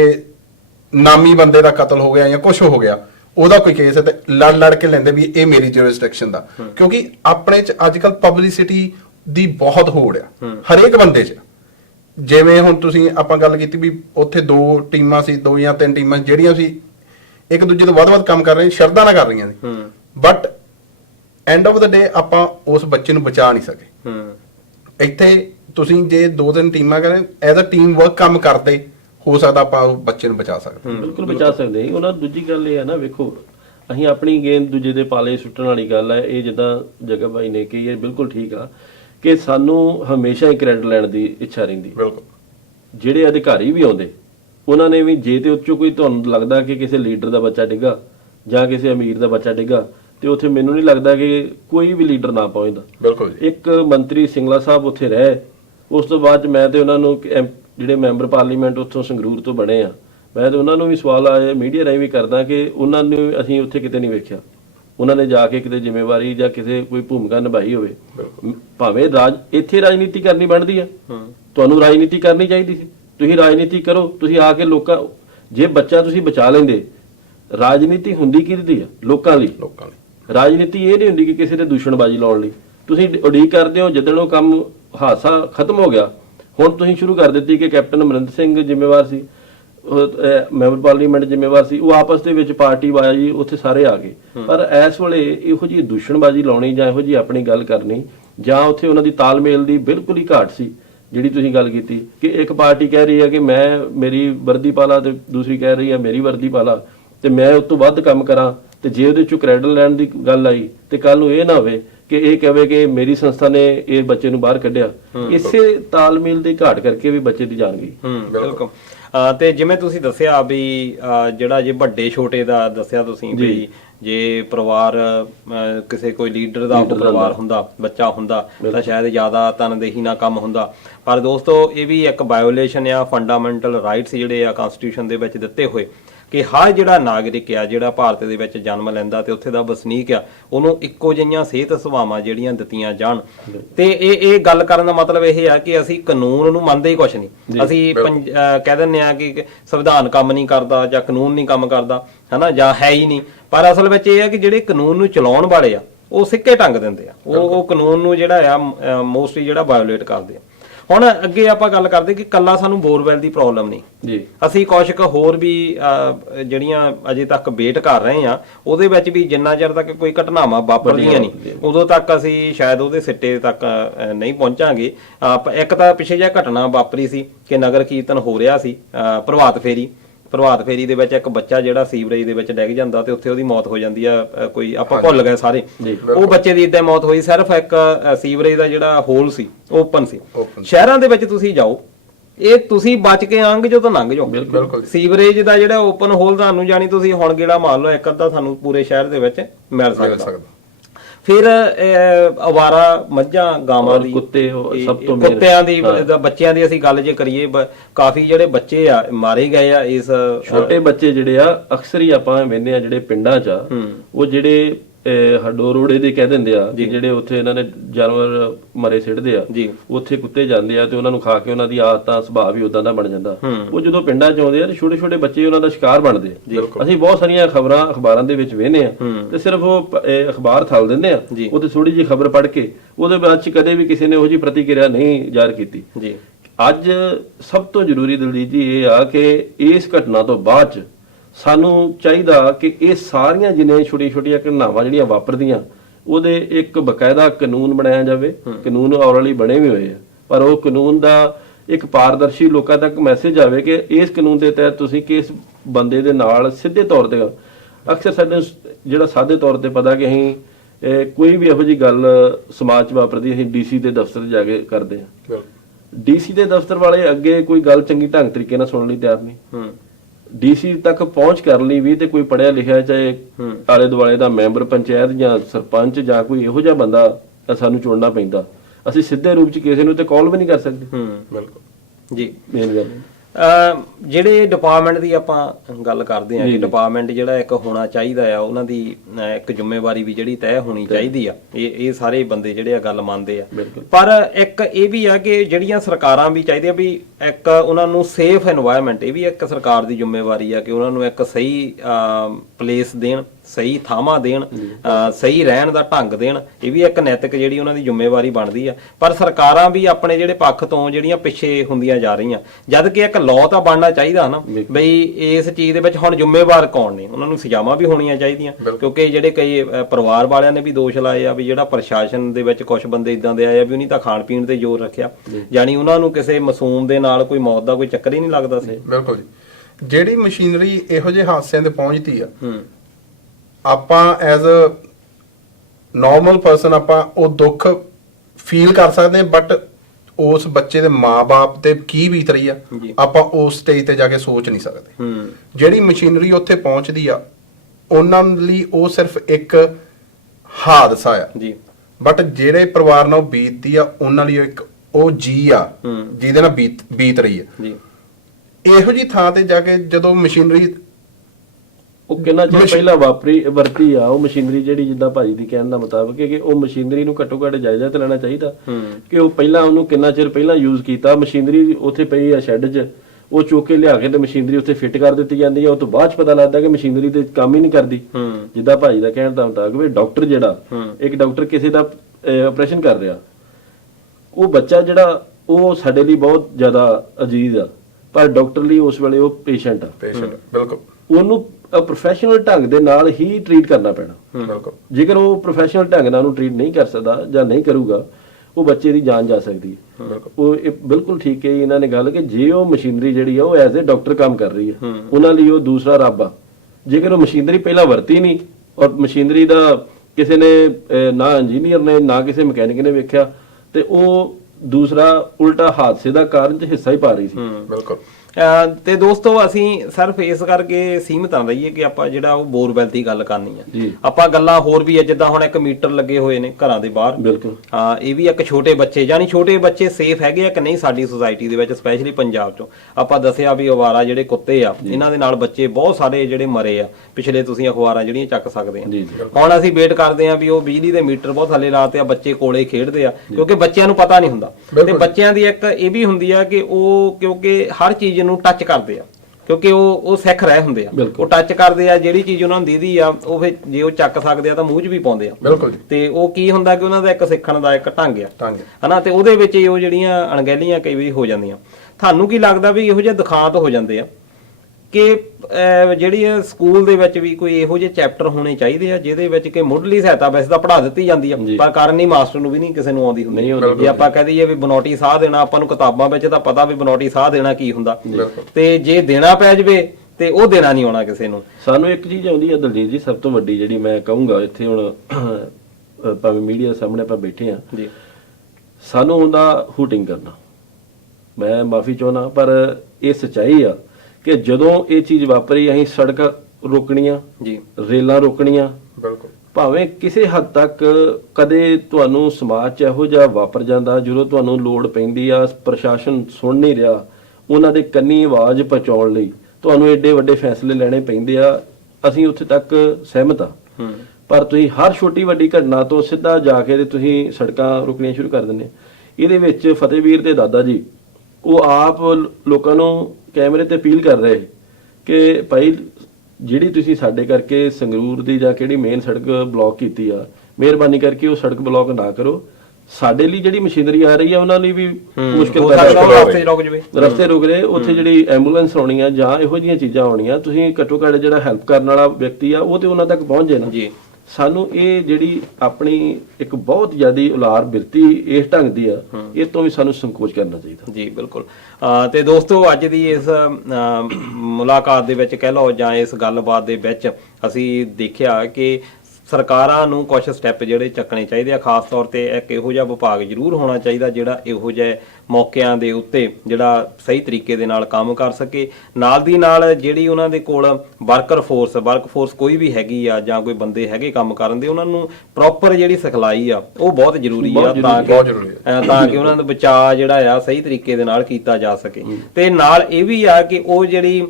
ਨਾਮੀ ਬੰਦੇ ਦਾ ਕਤਲ ਹੋ ਗਿਆ ਜਾਂ ਕੁਝ ਹੋ ਗਿਆ, ਉਹਦਾ ਕੋਈ ਕੇਸ ਹੈ ਤੇ ਲੜ ਕੇ ਲੈਂਦੇ ਵੀ ਇਹ ਮੇਰੀ ਜੁਰਿਸਡਿਕਸ਼ਨ ਦਾ। ਕਿਉਂਕਿ ਆਪਣੇ 'ਚ ਅੱਜ ਕੱਲ ਪਬਲਿਸਿਟੀ ਦੀ ਬਹੁਤ ਹੋੜ ਆ ਹਰੇਕ ਬੰਦੇ 'ਚ। ਜਿਵੇਂ ਹੁਣ ਤੁਸੀਂ ਆਪਾਂ ਗੱਲ ਕੀਤੀ ਵੀ ਉੱਥੇ 2 ਟੀਮਾਂ ਸੀ, 2 ਜਾਂ 3 ਟੀਮਾਂ ਜਿਹੜੀਆਂ ਸੀ ਇੱਕ ਦੂਜੇ ਤੋਂ ਵੱਧ ਕੰਮ ਕਰ ਰਹੀਆਂ, ਸ਼ਰਧਾ ਨਾਲ ਕਰ ਰਹੀਆਂ ਸੀ, ਬਟ ਐਂਡ ਆਫ ਦਾ ਡੇ ਆਪਾਂ ਉਸ ਬੱਚੇ ਨੂੰ ਬਚਾ ਨਹੀਂ ਸਕੇ। ਇੱਥੇ ਤੁਸੀਂ ਜੇ 2-3 ਟੀਮਾਂ ਕਰੇ ਐਜ਼ ਅ ਟੀਮ ਵਰਕ ਕੰਮ ਕਰਦੇ, ਹੋ ਸਕਦਾ ਆਪਾਂ ਉਹ ਬੱਚੇ ਨੂੰ ਬਚਾ ਸਕਦੇ। ਬਿਲਕੁਲ ਬਚਾ ਸਕਦੇ। ਉਹਨਾਂ ਦੂਜੀ ਗੱਲ ਇਹ ਹੈ ਨਾ, ਵੇਖੋ ਅਸੀਂ ਆਪਣੀ ਗੇਂਦ ਦੂਜੇ ਦੇ ਪਾਲੇ ਸੁੱਟਣ ਵਾਲੀ ਗੱਲ ਹੈ। ਇਹ ਜਿੱਦਾਂ ਜੱਗਾ ਭਾਈ ਨੇ ਕਹੀ ਇਹ ਬਿਲਕੁਲ ਠੀਕ ਆ ਕਿ ਸਾਨੂੰ ਹਮੇਸ਼ਾ ਹੀ ਕ੍ਰੈਡਿਟ ਲੈਣ ਦੀ ਇੱਛਾ ਰਹਿੰਦੀ। ਬਿਲਕੁਲ। ਜਿਹੜੇ ਅਧਿਕਾਰੀ ਵੀ ਆਉਂਦੇ ਉਹਨਾਂ ਨੇ ਵੀ ਜੇ ਤੇ ਉੱਚੋਂ ਕੋਈ ਤੁਹਾਨੂੰ ਲੱਗਦਾ ਕਿ ਕਿਸੇ ਲੀਡਰ ਦਾ ਬੱਚਾ ਡਿੱਗਾ ਜਾਂ ਕਿਸੇ ਅਮੀਰ ਦਾ ਬੱਚਾ ਡਿੱਗਾ ਤੇ ਉੱਥੇ ਮੈਨੂੰ ਨਹੀਂ ਲੱਗਦਾ ਕਿ ਕੋਈ ਵੀ ਲੀਡਰ ਨਾ ਪਹੁੰਚਦਾ। ਬਿਲਕੁਲ ਜੀ। ਇੱਕ ਮੰਤਰੀ ਸਿੰਗਲਾ ਸਾਹਿਬ ਉੱਥੇ ਰਹੇ, ਉਸ ਤੋਂ ਬਾਅਦ ਮੈਂ ਤੇ ਉਹਨਾਂ ਨੂੰ ਜਿਹੜੇ ਮੈਂਬਰ ਪਾਰਲੀਮੈਂਟ ਉੱਥੋਂ ਸੰਗਰੂਰ ਤੋਂ ਬਣੇ ਆ, ਮੈਂ ਤੇ ਉਹਨਾਂ ਨੂੰ ਵੀ ਸਵਾਲ ਆਇਆ ਮੀਡੀਆ ਰਾਹੀਂ ਵੀ ਕਰਦਾ ਕਿ ਉਹਨਾਂ ਨੂੰ ਅਸੀਂ ਉੱਥੇ ਕਿਤੇ ਨਹੀਂ ਵੇਖਿਆ ਉਹਨਾਂ ਨੇ ਜਾ ਕੇ ਕਿਤੇ ਜ਼ਿੰਮੇਵਾਰੀ ਜਾਂ ਕਿਸੇ ਕੋਈ ਭੂਮਿਕਾ ਨਿਭਾਈ ਹੋਵੇ। ਭਾਵੇਂ ਇੱਥੇ ਰਾਜਨੀਤੀ ਕਰਨੀ ਬਣਦੀ ਆ, ਤੁਹਾਨੂੰ ਰਾਜਨੀਤੀ ਕਰਨੀ ਚਾਹੀਦੀ ਸੀ, ਤੁਸੀਂ ਰਾਜਨੀਤੀ ਕਰੋ, ਤੁਸੀਂ ਆ ਕੇ ਲੋਕਾਂ ਜੇ ਬੱਚਾ ਤੁਸੀਂ ਬਚਾ ਲੈਂਦੇ। ਰਾਜਨੀਤੀ ਹੁੰਦੀ ਕਿਹਦੀ ਆ? ਲੋਕਾਂ ਲਈ। ਰਾਜਨੀਤੀ ਇਹ ਨਹੀਂ ਹੁੰਦੀ ਕਿ ਕਿਸੇ ਦੇ ਦੁਸ਼ਮਣਬਾਜ਼ੀ ਲਾਉਣ ਲਈ। ਤੁਸੀਂ ਉਡੀਕ ਕਰਦੇ ਹੋ ਜਦੋਂ ਉਹ ਕੰਮ ਹਾਦਸਾ ਖਤਮ ਹੋ ਗਿਆ, ਹੁਣ ਤੁਸੀਂ ਸ਼ੁਰੂ ਕਰ ਦਿੱਤੀ ਕਿ ਕੈਪਟਨ ਅਮਰਿੰਦਰ ਸਿੰਘ ਜ਼ਿੰਮੇਵਾਰ ਸੀ, ਮੈਂਬਰ ਪਾਰਲੀਮੈਂਟ ਜ਼ਿੰਮੇਵਾਰ ਸੀ, ਉਹ ਆਪਸ ਦੇ ਵਿੱਚ ਪਾਰਟੀ ਬਾਜੀ ਉੱਥੇ ਸਾਰੇ ਆ ਗਏ। ਪਰ ਇਸ ਵੇਲੇ ਇਹੋ ਜਿਹੀ ਦੁਸ਼ਮਣਬਾਜ਼ੀ ਲਾਉਣੀ ਜਾਂ ਇਹੋ ਜਿਹੀ ਆਪਣੀ ਗੱਲ ਕਰਨੀ ਜਾਂ ਉੱਥੇ ਉਹਨਾਂ ਦੀ ਤਾਲਮੇਲ ਦੀ ਬਿਲਕੁਲ ਹੀ ਘਾਟ ਸੀ। ਜਿਹੜੀ ਤੁਸੀਂ ਗੱਲ ਕੀਤੀ ਕਿ ਇੱਕ ਪਾਰਟੀ ਕਹਿ ਰਹੀ ਹੈ ਕਿ ਮੇਰੀ ਵਰਦੀ ਪਾਲਾ ਤੇ ਦੂਸਰੀ ਕਹਿ ਰਹੀ ਹੈ ਮੇਰੀ ਵਰਦੀ ਪਾਲਾ ਤੇ ਮੈਂ ਉਸ ਤੋਂ ਵੱਧ ਕੰਮ ਕਰਾਂ, ਤੇ ਜੇ ਉਹਦੇ ਚੋਂ ਕ੍ਰੈਡਿਟ ਲੈਣ ਦੀ ਗੱਲ ਆਈ ਤੇ ਕੱਲ ਨੂੰ ਇਹ ਨਾ ਹੋਵੇ ਕਿ ਇਹ ਕਹੇ ਕਿ ਮੇਰੀ ਸੰਸਥਾ ਨੇ ਇਹ ਬੱਚੇ ਨੂੰ ਬਾਹਰ ਕੱਢਿਆ। ਇਸੇ ਤਾਲਮੇਲ ਦੀ ਘਾਟ ਕਰਕੇ ਵੀ ਬੱਚੇ ਦੀ ਜਾਨ ਗਈ। ਬਿਲਕੁਲ। ਤੇ ਜਿਵੇਂ ਤੁਸੀਂ ਦੱਸਿਆ ਵੀ ਜਿਹੜਾ ਜੇ ਵੱਡੇ ਛੋਟੇ ਦਾ ਦੱਸਿਆ ਤੁਸੀਂ ਵੀ ਜੇ ਪਰਿਵਾਰ ਕਿਸੇ ਕੋਈ ਲੀਡਰ ਦਾ ਪਰਿਵਾਰ ਹੁੰਦਾ, ਬੱਚਾ ਹੁੰਦਾ ਤਾਂ ਸ਼ਾਇਦ ਜ਼ਿਆਦਾ ਤਨਦੇਹੀ ਨਾਲ ਕੰਮ ਹੁੰਦਾ। ਪਰ ਦੋਸਤੋ ਇਹ ਵੀ ਇੱਕ ਵਾਇਓਲੇਸ਼ਨ ਆ ਫੰਡਾਮੈਂਟਲ ਰਾਈਟਸ ਜਿਹੜੇ ਆ ਕਨਸਟੀਟਿਊਸ਼ਨ ਦੇ ਵਿੱਚ ਦਿੱਤੇ ਹੋਏ ਕਿ ਹਰ ਜਿਹੜਾ ਨਾਗਰਿਕ ਆ ਜਿਹੜਾ ਭਾਰਤ ਦੇ ਵਿੱਚ ਜਨਮ ਲੈਂਦਾ ਤੇ ਉੱਥੇ ਦਾ ਵਸਨੀਕ ਆ ਉਹਨੂੰ ਇੱਕੋ ਜਿਹੀਆਂ ਸਿਹਤ ਸੇਵਾਵਾਂ ਜਿਹੜੀਆਂ ਦਿੱਤੀਆਂ ਜਾਣ। ਤੇ ਇਹ ਗੱਲ ਕਰਨ ਦਾ ਮਤਲਬ ਇਹ ਆ ਕਿ ਅਸੀਂ ਕਾਨੂੰਨ ਨੂੰ ਮੰਨਦੇ ਹੀ ਕੁਛ ਨਹੀਂ। ਅਸੀਂ ਕਹਿ ਦਿੰਦੇ ਆ ਕਿ ਸੰਵਿਧਾਨ ਕੰਮ ਨਹੀਂ ਕਰਦਾ ਜਾਂ ਕਾਨੂੰਨ ਨਹੀਂ ਕੰਮ ਕਰਦਾ ਹਨਾ ਜਾਂ ਹੈ ਹੀ ਨਹੀਂ। ਪਰ ਅਸਲ ਵਿੱਚ ਇਹ ਆ ਕਿ ਜਿਹੜੇ ਕਾਨੂੰਨ ਨੂੰ ਚਲਾਉਣ ਵਾਲੇ ਆ ਉਹ ਸਿੱਕੇ ਟੰਗ ਦਿੰਦੇ ਆ, ਉਹ ਕਾਨੂੰਨ ਨੂੰ ਜਿਹੜਾ ਆ ਮੋਸਟਲੀ ਜਿਹੜਾ ਵਾਇਓਲੇਟ ਕਰਦੇ ਆ। ਹੁਣ ਅੱਗੇ ਆਪਾਂ ਗੱਲ ਕਰਦੇ ਕਿ ਕੱਲਾ ਸਾਨੂੰ ਬੋਰਵੈਲ ਦੀ ਪ੍ਰੋਬਲਮ ਨਹੀਂ ਜੀ, ਅਸੀਂ ਕੁਝ ਕੁ ਹੋਰ ਵੀ ਜਿਹੜੀਆਂ ਅਜੇ ਤੱਕ ਵੇਟ ਕਰ ਰਹੇ ਆ ਉਹਦੇ ਵਿੱਚ ਵੀ ਜਿੰਨਾ ਚਿਰ ਤੱਕ ਕੋਈ ਘਟਨਾਵਾਂ ਵਾਪਰਦੀਆਂ ਨਹੀਂ ਉਦੋਂ ਤੱਕ ਅਸੀਂ ਸ਼ਾਇਦ ਉਹਦੇ ਸਿੱਟੇ ਤੱਕ ਨਹੀਂ ਪਹੁੰਚਾਂਗੇ। ਇੱਕ ਤਾਂ ਪਿੱਛੇ ਜਿਹੇ ਘਟਨਾ ਵਾਪਰੀ ਸੀ ਕਿ ਨਗਰ ਕੀਰਤਨ ਹੋ ਰਿਹਾ ਸੀ, ਪ੍ਰਭਾਤ ਫੇਰੀ ਦੇ ਵਿੱਚ ਇੱਕ ਬੱਚਾ ਜਿਹੜਾ ਸੀਵਰੇਜ ਦੇ ਵਿੱਚ ਡਿੱਗ ਜਾਂਦਾ ਤੇ ਉੱਥੇ ਉਹਦੀ ਮੌਤ ਹੋ ਜਾਂਦੀ ਆ। ਕੋਈ ਆਪਾਂ ਭੁੱਲ ਗਏ ਸਾਰੇ, ਉਹ ਬੱਚੇ ਦੀ ਇਦਾਂ ਮੌਤ ਹੋਈ ਸਿਰਫ ਇੱਕ ਸੀਵਰੇਜ ਦਾ ਜਿਹੜਾ ਹੋਲ ਸੀ ਓਪਨ ਸੀ। ਸ਼ਹਿਰਾਂ ਦੇ ਵਿੱਚ ਤੁਸੀਂ ਜਾਓ, ਇਹ ਤੁਸੀਂ ਬਚ ਕੇ ਆਂਗੇ ਜੋ ਤਾਂ ਲੰਘ ਜਾਓ। ਸੀਵਰੇਜ ਦਾ ਜਿਹੜਾ ਓਪਨ ਹੋਲ ਤੁਹਾਨੂੰ ਜਾਣੀ ਤੁਸੀਂ ਹੁਣ ਗੇੜਾ ਮਾਰ ਲਓ ਇੱਕ ਅੱਧਾ ਤੁਹਾਨੂੰ ਪੂਰੇ ਸ਼ਹਿਰ ਦੇ ਵਿੱਚ ਮਿਲ ਸਕਦਾ। ਫਿਰ ਅਵਾਰਾ ਮੱਝਾਂ ਗਾਵਾਂ ਦੀ ਕੁੱਤੇ ਸਭ ਤੋਂ ਕੁੱਤਿਆਂ ਦੀ ਬੱਚਿਆਂ ਦੀ ਅਸੀਂ ਗੱਲ ਜੇ ਕਰੀਏ ਕਾਫੀ ਜਿਹੜੇ ਬੱਚੇ ਆ ਮਾਰੇ ਗਏ ਆ। ਇਸ ਛੋਟੇ ਬੱਚੇ ਜਿਹੜੇ ਆ ਅਕਸਰ ਹੀ ਆਪਾਂ ਵੇਖਦੇ ਆ ਜਿਹੜੇ ਪਿੰਡਾਂ 'ਚ ਆ ਉਹ ਜਿਹੜੇ ਹੱਡੋ ਰੋੜੇ ਦੇ ਕਹਿ ਦਿੰਦੇ ਆ ਕਿ ਜਿਹੜੇ ਉੱਥੇ ਇਹਨਾਂ ਨੇ ਜਾਨਵਰ ਮਰੇ ਸਿੱਟਦੇ ਆ ਉੱਥੇ ਕੁੱਤੇ ਜਾਂਦੇ ਆ ਤੇ ਉਹਨਾਂ ਨੂੰ ਖਾ ਕੇ ਉਹਨਾਂ ਦੀ ਆਦਤਾਂ ਸੁਭਾਅ ਵੀ ਉਦਾਂ ਦਾ ਬਣ ਜਾਂਦਾ। ਉਹ ਜਦੋਂ ਪਿੰਡਾਂ 'ਚ ਆਉਂਦੇ ਆ ਤੇ ਛੋਟੇ ਛੋਟੇ ਬੱਚੇ ਉਹਨਾਂ ਦਾ ਸ਼ਿਕਾਰ ਬਣਦੇ ਆ। ਅਸੀਂ ਬਹੁਤ ਸਾਰੀਆਂ ਖਬਰਾਂ ਅਖਬਾਰਾਂ ਦੇ ਵਿੱਚ ਵੇਖਦੇ ਆ ਤੇ ਸਿਰਫ ਉਹ ਅਖਬਾਰ ਥਲ ਦਿੰਦੇ ਆ, ਉਹਤੇ ਥੋੜੀ ਜਿਹੀ ਖਬਰ ਪੜ੍ਹ ਕੇ ਉਹਦੇ ਬਾਅਦ 'ਚ ਕਦੇ ਵੀ ਕਿਸੇ ਨੇ ਉਹੋ ਜਿਹੀ ਪ੍ਰਤੀਕਿਰਿਆ ਨਹੀਂ ਜ਼ਾਹਰ ਕੀਤੀ। ਅੱਜ ਸਭ ਤੋਂ ਜ਼ਰੂਰੀ ਦਲਜੀਤ ਜੀ ਇਹ ਆ ਕਿ ਇਸ ਘਟਨਾ ਤੋਂ ਬਾਅਦ 'ਚ ਸਾਨੂੰ ਚਾਹੀਦਾ ਕਿ ਇਹ ਸਾਰੀਆਂ ਜਿੰਨੀਆਂ ਛੋਟੀਆਂ ਘਟਨਾਵਾਂ ਜਿਹੜੀਆਂ ਵਾਪਰਦੀਆਂ ਉਹਦੇ ਇੱਕ ਬਕਾਇਦਾ ਕਾਨੂੰਨ ਬਣਾਇਆ ਜਾਵੇ। ਕਾਨੂੰਨ ਆਲਰੇਡੀ ਬਣੇ ਵੀ ਹੋਏ ਆ, ਪਰ ਉਹ ਕਾਨੂੰਨ ਦਾ ਇੱਕ ਪਾਰਦਰਸ਼ੀ ਲੋਕਾਂ ਤੱਕ ਮੈਸੇਜ ਆਵੇ ਕਿ ਇਸ ਕਾਨੂੰਨ ਦੇ ਤਹਿਤ ਤੁਸੀਂ ਕਿਸ ਬੰਦੇ ਦੇ ਨਾਲ ਸਿੱਧੇ ਤੌਰ ਤੇ। ਅਕਸਰ ਸਾਡੇ ਜਿਹੜਾ ਸਾਦੇ ਤੌਰ ਤੇ ਪਤਾ ਕਿ ਅਸੀਂ ਕੋਈ ਵੀ ਇਹੋ ਜਿਹੀ ਗੱਲ ਸਮਾਜ 'ਚ ਵਾਪਰਦੀ ਅਸੀਂ ਡੀਸੀ ਦੇ ਦਫ਼ਤਰ ਜਾ ਕੇ ਕਰਦੇ ਹਾਂ। ਡੀਸੀ ਦੇ ਦਫ਼ਤਰ ਵਾਲੇ ਅੱਗੇ ਕੋਈ ਗੱਲ ਚੰਗੀ ਢੰਗ ਤਰੀਕੇ ਨਾਲ ਸੁਣਨ ਲਈ ਤਿਆਰ ਨਹੀਂ। ਡੀਸੀ ਤੱਕ ਪਹੁੰਚ ਕਰਨ ਲਈ ਵੀ ਤੇ ਕੋਈ ਪੜਿਆ ਲਿਖਿਆ ਚਾਹੇ ਆਲੇ ਦੁਆਲੇ ਦਾ ਮੈਂਬਰ ਪੰਚਾਇਤ ਜਾਂ ਸਰਪੰਚ ਜਾਂ ਕੋਈ ਇਹੋ ਜਿਹਾ ਬੰਦਾ ਸਾਨੂੰ ਚੁਣਨਾ ਪੈਂਦਾ। ਅਸੀਂ ਸਿੱਧੇ ਰੂਪ 'ਚ ਕਿਸੇ ਨੂੰ ਤੇ ਕਾਲ ਵੀ ਨਹੀਂ ਕਰ ਸਕਦੇ। ਬਿਲਕੁਲ ਜੀ। ਮੇਨ ਗੱਲ ਜਿਹੜੇ ਡਿਪਾਰਟਮੈਂਟ ਦੀ ਆਪਾਂ ਗੱਲ ਕਰਦੇ ਆ ਕਿ ਡਿਪਾਰਟਮੈਂਟ ਜਿਹੜਾ ਇੱਕ ਹੋਣਾ ਚਾਹੀਦਾ ਆ, ਉਹਨਾਂ ਦੀ ਇੱਕ ਜ਼ਿੰਮੇਵਾਰੀ ਵੀ ਜਿਹੜੀ ਤੈਅ ਹੋਣੀ ਚਾਹੀਦੀ ਆ। ਇਹ ਸਾਰੇ ਬੰਦੇ ਜਿਹੜੇ ਆ ਗੱਲ ਮੰਨਦੇ ਆ, ਪਰ ਇੱਕ ਇਹ ਵੀ ਆ ਕਿ ਜਿਹੜੀਆਂ ਸਰਕਾਰਾਂ ਵੀ ਚਾਹੀਦੀਆਂ ਵੀ ਇੱਕ ਉਹਨਾਂ ਨੂੰ ਸੇਫ এনवायरमेंट, ਇਹ ਵੀ ਇੱਕ ਸਰਕਾਰ ਦੀ ਜ਼ਿੰਮੇਵਾਰੀ ਆ ਕਿ ਉਹਨਾਂ ਨੂੰ ਇੱਕ ਸਹੀ ਪਲੇਸ ਦੇਣ, ਸਹੀ ਥਾਵਾਂ ਦੇਣ, ਸਹੀ ਰਹਿਣ ਦਾ ਢੰਗ ਦੇਣ। ਇਹ ਵੀ ਇੱਕ ਨੈਤਿਕ ਜਿਹੜੀ ਉਹਨਾਂ ਦੀ ਜ਼ਿੰਮੇਵਾਰੀ ਬਣਦੀ ਆ। ਪਰ ਸਰਕਾਰਾਂ ਵੀ ਆਪਣੇ ਜਿਹੜੇ ਪੱਖ ਤੋਂ ਜਿਹੜੀਆਂ ਪਿੱਛੇ ਹੁੰਦੀਆਂ ਜਾ ਰਹੀਆਂ, ਜਦ ਕਿ ਇੱਕ ਲਾਅ ਤਾਂ ਬਣਨਾ ਚਾਹੀਦਾ ਨਾ ਬਈ ਇਸ ਚੀਜ਼ ਦੇ ਵਿੱਚ ਹੁਣ ਜ਼ਿੰਮੇਵਾਰ ਕੌਣ ਨੇ, ਉਹਨਾਂ ਨੂੰ ਸਜ਼ਾਵਾਂ ਵੀ ਹੋਣੀਆਂ ਚਾਹੀਦੀਆਂ। ਕਿਉਂਕਿ ਜਿਹੜੇ ਕਈ ਪਰਿਵਾਰ ਵਾਲਿਆਂ ਨੇ ਵੀ ਦੋਸ਼ ਲਾਏ ਆ ਵੀ ਜਿਹੜਾ ਪ੍ਰਸ਼ਾਸਨ ਦੇ ਵਿੱਚ ਕੁਝ ਬੰਦੇ ਇਦਾਂ ਦੇ ਆਏ ਆ ਵੀ ਉਹਨੀ ਤਾਂ ਖਾਣ ਪੀਣ ਤੇ ਜ਼ੋਰ ਰੱਖਿਆ, ਯਾਨੀ ਉਹਨਾਂ ਨੂੰ ਕਿਸੇ ਮਾਸੂਮ ਦੇ ਨਾਲ ਕੋਈ ਮੌਤ ਦਾ ਕੋਈ ਚੱਕਰ ਹੀ ਨਹੀਂ ਲੱਗਦਾ ਸੀ। ਬਿਲਕੁਲ ਜੀ। ਜਿਹੜੀ ਮਸ਼ੀਨਰੀ ਇਹੋ ਜਿਹੇ ਹਾਦਸਿਆਂ ਤੇ ਪਹੁੰਚਦੀ ਆ ਆਪਾਂ ਐਜ਼ ਅ ਨਾਰਮਲ ਪਰਸਨ ਆਪਾਂ ਉਹ ਦੁੱਖ ਫੀਲ ਕਰ ਸਕਦੇ ਹਾਂ, ਬਟ ਉਸ ਬੱਚੇ ਦੇ ਮਾਪੇ ਤੇ ਕੀ ਬੀਤ ਰਹੀ ਆ ਜੀ। ਆਪਾਂ ਉਸ ਸਟੇਜ ਤੇ ਜਾ ਕੇ ਸੋਚ ਨਹੀਂ ਸਕਦੇ। ਹੂੰ ਜਿਹੜੀ ਮਸ਼ੀਨਰੀ ਉੱਥੇ ਪਹੁੰਚਦੀ ਆ ਉਹਨਾਂ ਲਈ ਉਹ ਸਿਰਫ ਇੱਕ ਹਾਦਸਾ ਆ, ਜੀ ਬਟ ਜਿਹੜੇ ਪਰਿਵਾਰ ਨਾਲ ਉਹ ਬੀਤਦੀ ਆ ਉਹਨਾਂ ਲਈ ਇੱਕ ਉਹ ਜੀ ਆ ਜਿਹਦੇ ਨਾਲ ਬੀਤ ਰਹੀ ਆ। ਜੀ ਇਹੋ ਜੀ ਥਾਂ ਤੇ ਜਾ ਕੇ ਜਦੋਂ ਮਸ਼ੀਨਰੀ ਉਹ ਕਿੰਨਾ ਚਿਰ ਪਹਿਲਾਂ ਵਰਤੀ ਆ ਉਹ ਮਸ਼ੀਨਰੀ, ਜਿਹੜੀ ਜਿੱਦਾਂ ਭਾਜੀ ਦੀ ਕਹਿਣ ਦਾ ਮੁਤਾਬਕ ਹੈ ਕਿ ਉਹ ਮਸ਼ੀਨਰੀ ਨੂੰ ਘੱਟੋ ਘੱਟ ਜਾਇਜ਼ਾ ਤੇ ਲੈਣਾ ਚਾਹੀਦਾ ਕਿ ਉਹ ਪਹਿਲਾਂ ਉਹਨੂੰ ਕਿੰਨਾ ਚਿਰ ਪਹਿਲਾਂ ਯੂਜ਼ ਕੀਤਾ। ਮਸ਼ੀਨਰੀ ਉੱਥੇ ਪਈ ਆ ਸ਼ੈੱਡ 'ਚ, ਉਹ ਚੁੱਕ ਕੇ ਲਿਆ ਕੇ ਤੇ ਮਸ਼ੀਨਰੀ ਉੱਥੇ ਫਿੱਟ ਕਰ ਦਿੱਤੀ ਜਾਂਦੀ ਹੈ। ਉਹ ਤੋਂ ਬਾਅਦ 'ਚ ਪਤਾ ਲੱਗਦਾ ਕਿ ਮਸ਼ੀਨਰੀ ਤੇ ਕੰਮ ਹੀ ਨਹੀਂ ਕਰਦੀ। ਜਿੱਦਾਂ ਭਾਜੀ ਦਾ ਕਹਿਣ ਦਾ ਮੁਤਾਬਕ ਵੀ ਡਾਕਟਰ ਜਿਹੜਾ ਇੱਕ ਡਾਕਟਰ ਕਿਸੇ ਦਾ ਆਪਰੇਸ਼ਨ ਕਰ ਰਿਹਾ, ਉਹ ਬੱਚਾ ਜਿਹੜਾ ਉਹ ਸਾਡੇ ਲਈ ਬਹੁਤ ਜ਼ਿਆਦਾ ਅਜੀਜ਼ ਆ, ਪਰ ਡਾਕਟਰ ਲਈ ਉਸ ਵੇਲੇ ਉਹ ਪੇਸ਼ੈਂਟ ਆ। ਬਿਲਕੁਲ ਉਹਨੂੰ ਪ੍ਰੋਫੈਸ਼ਨਲ ਢੰਗ ਦੇ ਨਾਲ ਹੀ ਟਰੀਟ ਕਰਨਾ ਪੈਣਾ। ਬਿਲਕੁਲ ਜੇਕਰ ਉਹ ਪ੍ਰੋਫੈਸ਼ਨਲ ਢੰਗ ਨਾਲ ਉਹਨੂੰ ਟਰੀਟ ਨਹੀਂ ਕਰ ਸਕਦਾ ਜਾਂ ਨਹੀਂ ਕਰੂਗਾ, ਉਹ ਬੱਚੇ ਦੀ ਜਾਨ ਜਾ ਸਕਦੀ ਹੈ। ਉਹ ਇਹ ਬਿਲਕੁਲ ਠੀਕ ਹੈ ਇਹਨਾਂ ਨੇ ਗੱਲ ਕਿ ਜੇ ਉਹ ਮਸ਼ੀਨਰੀ ਜਿਹੜੀ ਆ ਉਹ ਐਜ਼ ਅ ਡਾਕਟਰ ਕੰਮ ਕਰ ਰਹੀ ਹੈ, ਉਹਨਾਂ ਲਈ ਉਹ ਦੂਸਰਾ ਰੱਬ ਆ। ਜੇਕਰ ਉਹ ਮਸ਼ੀਨਰੀ ਪਹਿਲਾਂ ਵਰਤੀ ਨਹੀਂ ਔਰ ਮਸ਼ੀਨਰੀ ਦਾ ਕਿਸੇ ਨੇ ਨਾ ਇੰਜੀਨੀਅਰ ਨੇ ਨਾ ਕਿਸੇ ਮਕੈਨਿਕ ਨੇ ਵੇਖਿਆ, ਤੇ ਉਹ ਦੂਸਰਾ ਉਲਟਾ ਹਾਦਸੇ ਦਾ ਕਾਰਨ ਚ ਹਿੱਸਾ ਹੀ ਪਾ ਰਹੀ ਸੀ। ਬਿਲਕੁਲ। ਤੇ ਦੋਸਤੋ ਅਸੀਂ ਸਿਰਫ ਇਸ ਕਰਕੇ ਸੀਮਤ ਨਾ ਰਹੀਏ ਕਿ ਆਪਾਂ ਜਿਹੜਾ ਉਹ ਬੋਰਵੈਲ ਦੀ ਗੱਲ ਕਰਨੀ ਆ। ਆਪਾਂ ਗੱਲਾਂ ਹੋਰ ਵੀ ਆ, ਜਿੱਦਾਂ ਹੁਣ ਇੱਕ ਮੀਟਰ ਲੱਗੇ ਹੋਏ ਨੇ ਘਰਾਂ ਦੇ ਬਾਹਰ। ਬਿਲਕੁਲ ਹਾਂ, ਇਹ ਵੀ ਇੱਕ ਛੋਟੇ ਬੱਚੇ, ਯਾਨੀ ਛੋਟੇ ਬੱਚੇ ਸੇਫ ਹੈਗੇ ਆ ਕਿ ਨਹੀਂ ਸਾਡੀ ਸੁਸਾਇਟੀ ਦੇ ਵਿੱਚ, ਸਪੈਸ਼ਲੀ ਪੰਜਾਬ 'ਚੋਂ। ਆਪਾਂ ਦੱਸਿਆ ਵੀ ਅਵਾਰਾ ਜਿਹੜੇ ਕੁੱਤੇ ਆ, ਇਹਨਾਂ ਦੇ ਨਾਲ ਬੱਚੇ ਬਹੁਤ ਸਾਰੇ ਜਿਹੜੇ ਮਰੇ ਆ ਪਿਛਲੇ, ਤੁਸੀਂ ਅਖਬਾਰਾਂ ਜਿਹੜੀਆਂ ਚੱਕ ਸਕਦੇ ਆ। ਹੁਣ ਅਸੀਂ ਵੇਟ ਕਰਦੇ ਆ ਵੀ ਉਹ ਬਿਜਲੀ ਦੇ ਮੀਟਰ ਬਹੁਤ ਥੱਲੇ ਲਾਤੇ ਆ, ਬੱਚੇ ਕੋਲੇ ਖੇਡਦੇ ਆ, ਕਿਉਂਕਿ ਬੱਚਿਆਂ ਨੂੰ ਪਤਾ ਨਹੀਂ ਹੁੰਦਾ। ਤੇ ਬੱਚਿਆਂ ਦੀ ਇੱਕ ਇਹ ਵੀ ਹੁੰਦੀ ਆ ਕਿ ਉਹ ਕਿਉਂਕਿ ਹਰ ਚੀਜ਼ ਨੂੰ ਟੱਚ ਕਰਦੇ ਆ, ਕਿਉਂਕਿ ਉਹ ਸਿੱਖ ਰਹੇ ਹੁੰਦੇ ਆ, ਉਹ ਟੱਚ ਕਰਦੇ ਆ, ਜਿਹੜੀ ਚੀਜ਼ ਉਹਨਾਂ ਨੂੰ ਦੀਦੀ ਆ ਉਹ ਫਿਰ ਜੇ ਉਹ ਚੱਕ ਸਕਦੇ ਆ ਤਾਂ ਮੂੰਹ 'ਚ ਵੀ ਪਾਉਂਦੇ ਆ। ਤੇ ਉਹ ਕੀ ਹੁੰਦਾ ਕਿ ਉਹਨਾਂ ਦਾ ਇੱਕ ਸਿੱਖਣ ਦਾ ਇੱਕ ਢੰਗ ਆ, ਹਨਾ, ਤੇ ਉਹਦੇ ਵਿੱਚ ਉਹ ਜਿਹੜੀਆਂ ਅਣਗਹਿਲੀਆਂ ਕਈ ਵਾਰੀ ਹੋ ਜਾਂਦੀਆਂ। ਤੁਹਾਨੂੰ ਕੀ ਲੱਗਦਾ ਵੀ ਇਹੋ ਜਿਹੇ ਦਿਖਾਂਤ ਹੋ ਜਾਂਦੇ ਆ ਕਿ ਜਿਹੜੀ ਸਕੂਲ ਦੇ ਵਿੱਚ ਵੀ ਕੋਈ ਇਹੋ ਜਿਹੇ ਚੈਪਟਰ ਹੋਣੇ ਚਾਹੀਦੇ ਆ ਜਿਹਦੇ ਵਿੱਚ ਕਿ ਮੁੱਢਲੀ ਸਹਾਇਤਾ ਵੈਸੇ ਤਾਂ ਪੜ੍ਹਾ ਦਿੱਤੀ ਜਾਂਦੀ ਆ, ਪਰ ਕਾਰਨ ਹੀ ਮਾਸਟਰ ਨੂੰ ਵੀ ਨਹੀਂ ਕਿਸੇ ਨੂੰ ਆਉਂਦੀ ਹੁੰਦੀ। ਜੇ ਆਪਾਂ ਕਹਿ ਦਈਏ ਵੀ ਬਨੌਟੀ ਸਾਹ ਦੇਣਾ, ਆਪਾਂ ਨੂੰ ਕਿਤਾਬਾਂ ਵਿੱਚ ਤਾਂ ਪਤਾ ਵੀ ਬਨੌਟੀ ਸਾਹ ਦੇਣਾ ਕੀ ਹੁੰਦਾ, ਤੇ ਜੇ ਦੇਣਾ ਪੈ ਜਵੇ ਤੇ ਉਹ ਦੇਣਾ ਨਹੀਂ ਆਉਣਾ ਕਿਸੇ ਨੂੰ। ਸਾਨੂੰ ਇੱਕ ਚੀਜ਼ ਆਉਂਦੀ ਆ ਦਲਜੀਤ ਜੀ, ਸਭ ਤੋਂ ਵੱਡੀ ਜਿਹੜੀ ਮੈਂ ਕਹੂੰਗਾ ਇੱਥੇ, ਹੁਣ ਭਾਵੇਂ ਮੀਡੀਆ ਸਾਹਮਣੇ ਆਪਾਂ ਬੈਠੇ ਆ ਜੀ, ਸਾਨੂੰ ਉਹਦਾ ਹੂਟਿੰਗ ਕਰਨਾ, ਮੈਂ ਮਾਫੀ ਚਾਹੁੰਦਾ, ਪਰ ਇਹ ਸੱਚਾਈ ਆ ਕਿ ਜਦੋਂ ਇਹ ਚੀਜ਼ ਵਾਪਰੀ ਅਸੀਂ ਸੜਕਾਂ ਰੋਕਣੀਆਂ ਜੀ, ਰੇਲਾਂ ਰੋਕਣੀਆਂ। ਬਿਲਕੁਲ। ਭਾਵੇਂ ਕਿਸੇ ਹੱਦ ਤੱਕ ਕਦੇ ਤੁਹਾਨੂੰ ਸਮਾਜ 'ਚ ਇਹੋ ਜਿਹਾ ਵਾਪਰ ਜਾਂਦਾ ਜਦੋਂ ਤੁਹਾਨੂੰ ਲੋੜ ਪੈਂਦੀ ਆ, ਪ੍ਰਸ਼ਾਸਨ ਸੁਣ ਨਹੀਂ ਰਿਹਾ, ਉਹਨਾਂ ਦੇ ਕੰਨੀ ਆਵਾਜ਼ ਪਹੁੰਚਾਉਣ ਲਈ ਤੁਹਾਨੂੰ ਏਡੇ ਵੱਡੇ ਫੈਸਲੇ ਲੈਣੇ ਪੈਂਦੇ ਆ, ਅਸੀਂ ਉੱਥੇ ਤੱਕ ਸਹਿਮਤ ਆ। ਪਰ ਤੁਸੀਂ ਹਰ ਛੋਟੀ ਵੱਡੀ ਘਟਨਾ ਤੋਂ ਸਿੱਧਾ ਜਾ ਕੇ ਤੇ ਤੁਸੀਂ ਸੜਕਾਂ ਰੁਕਣੀਆਂ ਸ਼ੁਰੂ ਕਰ ਦਿੰਦੇ। ਇਹਦੇ ਵਿੱਚ ਫਤਿਹਵੀਰ ਦੇ ਦਾਦਾ ਜੀ ਉਹ ਆਪ ਲੋਕਾਂ ਨੂੰ ਕੈਮਰੇ ਤੇ ਅਪੀਲ ਕਰ ਰਹੇ ਕਿ ਭਾਈ ਜਿਹੜੀ ਤੁਸੀਂ ਸਾਡੇ ਕਰਕੇ ਸੰਗਰੂਰ ਦੀ ਜਾਂ ਕਿਹੜੀ ਮੇਨ ਸੜਕ ਬਲੌਕ ਕੀਤੀ ਆ, ਮਿਹਰਬਾਨੀ ਕਰਕੇ ਉਹ ਸੜਕ ਬਲੌਕ ਨਾ ਕਰੋ। ਸਾਡੇ ਲਈ ਜਿਹੜੀ ਮਸ਼ੀਨਰੀ ਆ ਰਹੀ ਆ ਉਹਨਾਂ ਲਈ ਵੀ ਮੁਸ਼ਕਿਲ ਰਸਤੇ ਰੁਕ ਰਹੇ, ਉੱਥੇ ਜਿਹੜੀ ਐਂਬੂਲੈਂਸ ਆਉਣੀ ਆ ਜਾਂ ਇਹੋ ਜਿਹੀਆਂ ਚੀਜ਼ਾਂ ਆਉਣੀਆਂ, ਤੁਸੀਂ ਘੱਟੋ ਘੱਟ ਜਿਹੜਾ ਹੈਲਪ ਕਰਨ ਵਾਲਾ ਵਿਅਕਤੀ ਆ ਉਹ ਤੇ ਉਹਨਾਂ ਤੱਕ ਪਹੁੰਚ ਜੇ ਨਾ। ਸਾਨੂੰ ਇਹ ਜਿਹੜੀ ਆਪਣੀ ਇੱਕ ਬਹੁਤ ਜ਼ਿਆਦੀ ਉਲਾਰ ਬਿਰਤੀ ਇਸ ਢੰਗ ਦੀ ਆ, ਇਹ ਤੋਂ ਵੀ ਸਾਨੂੰ ਸੰਕੋਚ ਕਰਨਾ ਚਾਹੀਦਾ। ਜੀ ਬਿਲਕੁਲ। ਤੇ ਦੋਸਤੋ ਅੱਜ ਦੀ ਇਸ ਮੁਲਾਕਾਤ ਦੇ ਵਿੱਚ ਕਹਿ ਲਓ ਜਾਂ ਇਸ ਗੱਲਬਾਤ ਦੇ ਵਿੱਚ ਅਸੀਂ ਦੇਖਿਆ ਕਿ ਸਰਕਾਰਾਂ ਨੂੰ ਕੁਝ ਸਟੈਪ ਜਿਹੜੇ ਚੱਕਣੇ ਚਾਹੀਦੇ ਆ। ਖਾਸ ਤੌਰ ਤੇ ਇੱਕ ਇਹੋ ਜਿਹਾ ਵਿਭਾਗ ਜ਼ਰੂਰ ਹੋਣਾ ਚਾਹੀਦਾ ਜਿਹੜਾ ਇਹੋ ਜਿਹੇ ਮੌਕਿਆਂ ਦੇ ਉੱਤੇ ਜਿਹੜਾ ਸਹੀ ਤਰੀਕੇ ਦੇ ਨਾਲ ਕੰਮ ਕਰ ਸਕੇ। ਨਾਲ ਦੀ ਨਾਲ ਜਿਹੜੀ ਉਹਨਾਂ ਦੇ ਕੋਲ ਵਰਕ ਫੋਰਸ ਕੋਈ ਵੀ ਹੈਗੀ ਆ ਜਾਂ ਕੋਈ ਬੰਦੇ ਹੈਗੇ ਕੰਮ ਕਰਨ ਦੇ, ਉਹਨਾਂ ਨੂੰ ਪ੍ਰੋਪਰ ਜਿਹੜੀ ਸਿਖਲਾਈ ਆ ਉਹ ਬਹੁਤ ਜ਼ਰੂਰੀ ਆ ਤਾਂ ਕਿ ਉਹਨਾਂ ਦਾ ਬਚਾਅ ਜਿਹੜਾ ਆ ਸਹੀ ਤਰੀਕੇ ਦੇ ਨਾਲ ਕੀਤਾ ਜਾ ਸਕੇ। ਤੇ ਨਾਲ ਇਹ ਵੀ ਆ ਕਿ ਉਹ ਜਿਹੜੀ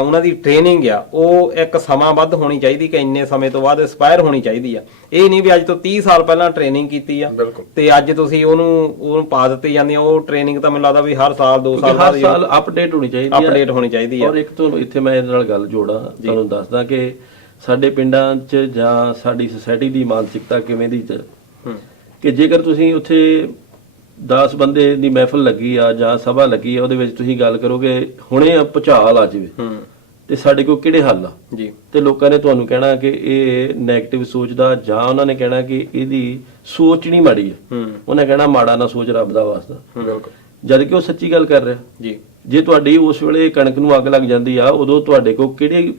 ਉਹਨਾਂ ਦੀ ਟ੍ਰੇਨਿੰਗ ਆ ਉਹ ਇੱਕ ਸਮਾਂ ਵੱਧ ਹੋਣੀ ਚਾਹੀਦੀ ਕਿ ਇੰਨੇ ਸਮੇਂ ਤੋਂ ਬਾਅਦ ਐਕਸਪਾਇਰ ਹੋਣੀ ਚਾਹੀਦੀ ਆ। ਇਹ ਨਹੀਂ ਵੀ ਅੱਜ ਤੋਂ 30 ਸਾਲ ਪਹਿਲਾਂ ਟ੍ਰੇਨਿੰਗ ਕੀਤੀ ਆ ਤੇ ਅੱਜ ਤੁਸੀਂ ਉਹਨੂੰ ਪਾ ਦਿੱਤੀ ਜਾਂਦੀ ਆ। ਉਹ ਟ੍ਰੇਨਿੰਗ ਤਾਂ ਮੈਨੂੰ ਲੱਗਦਾ ਵੀ ਹਰ ਸਾਲ 2 ਸਾਲ ਬਾਅਦ ਅਪਡੇਟ ਹੋਣੀ ਚਾਹੀਦੀ ਆ। ਔਰ ਇੱਕ ਤੋਂ ਇੱਥੇ ਮੈਂ ਇਹਦੇ ਨਾਲ ਗੱਲ ਜੋੜਾਂ, ਤੁਹਾਨੂੰ ਦੱਸਦਾ ਕਿ ਸਾਡੇ ਪਿੰਡਾਂ 'ਚ ਜਾਂ ਸਾਡੀ ਸੁਸਾਇਟੀ ਦੀ ਮਾਨਸਿਕਤਾ ਕਿਵੇਂ ਦੀ ਕਿ ਜੇਕਰ ਤੁਸੀਂ ਉੱਥੇ 10 ਬੰਦੇ ਦੀ ਮਹਿਫਲ ਲੱਗੀ ਆ ਜਾਂ ਸਭਾ ਲੱਗੀ ਆ, ਉਹਦੇ ਵਿੱਚ ਤੁਸੀਂ ਗੱਲ ਕਰੋਗੇ ਹੁਣੇ ਭੁਚਾਲ ਆ ਜਾਵੇ ਤੇ ਸਾਡੇ ਕੋਲ ਕਿਹੜੇ ਹੱਲ ਆ ਜੀ, ਤੇ ਲੋਕਾਂ ਨੇ ਤੁਹਾਨੂੰ ਕਹਿਣਾ ਕਿ ਇਹ ਨੈਗੇਟਿਵ ਸੋਚਦਾ, ਜਾਂ ਉਹਨਾਂ ਨੇ ਕਹਿਣਾ ਕਿ ਇਹਦੀ ਸੋਚ ਨਹੀਂ ਮਾੜੀ ਹੈ, ਉਹਨੇ ਕਹਿਣਾ ਮਾੜਾ ਨਾ ਸੋਚ ਰੱਬ ਦਾ ਵਾਸਤਾ, ਜਦ ਕਿ ਉਹ ਸੱਚੀ ਗੱਲ ਕਰ ਰਿਹਾ ਜੀ। ਜੇ ਤੁਹਾਡੀ ਉਸ ਵੇਲੇ ਕਣਕ ਨੂੰ ਅੱਗ ਲੱਗ ਜਾਂਦੀ ਆ, ਉਦੋਂ ਤੁਹਾਡੇ ਕੋਲ ਕਿਹੜੇ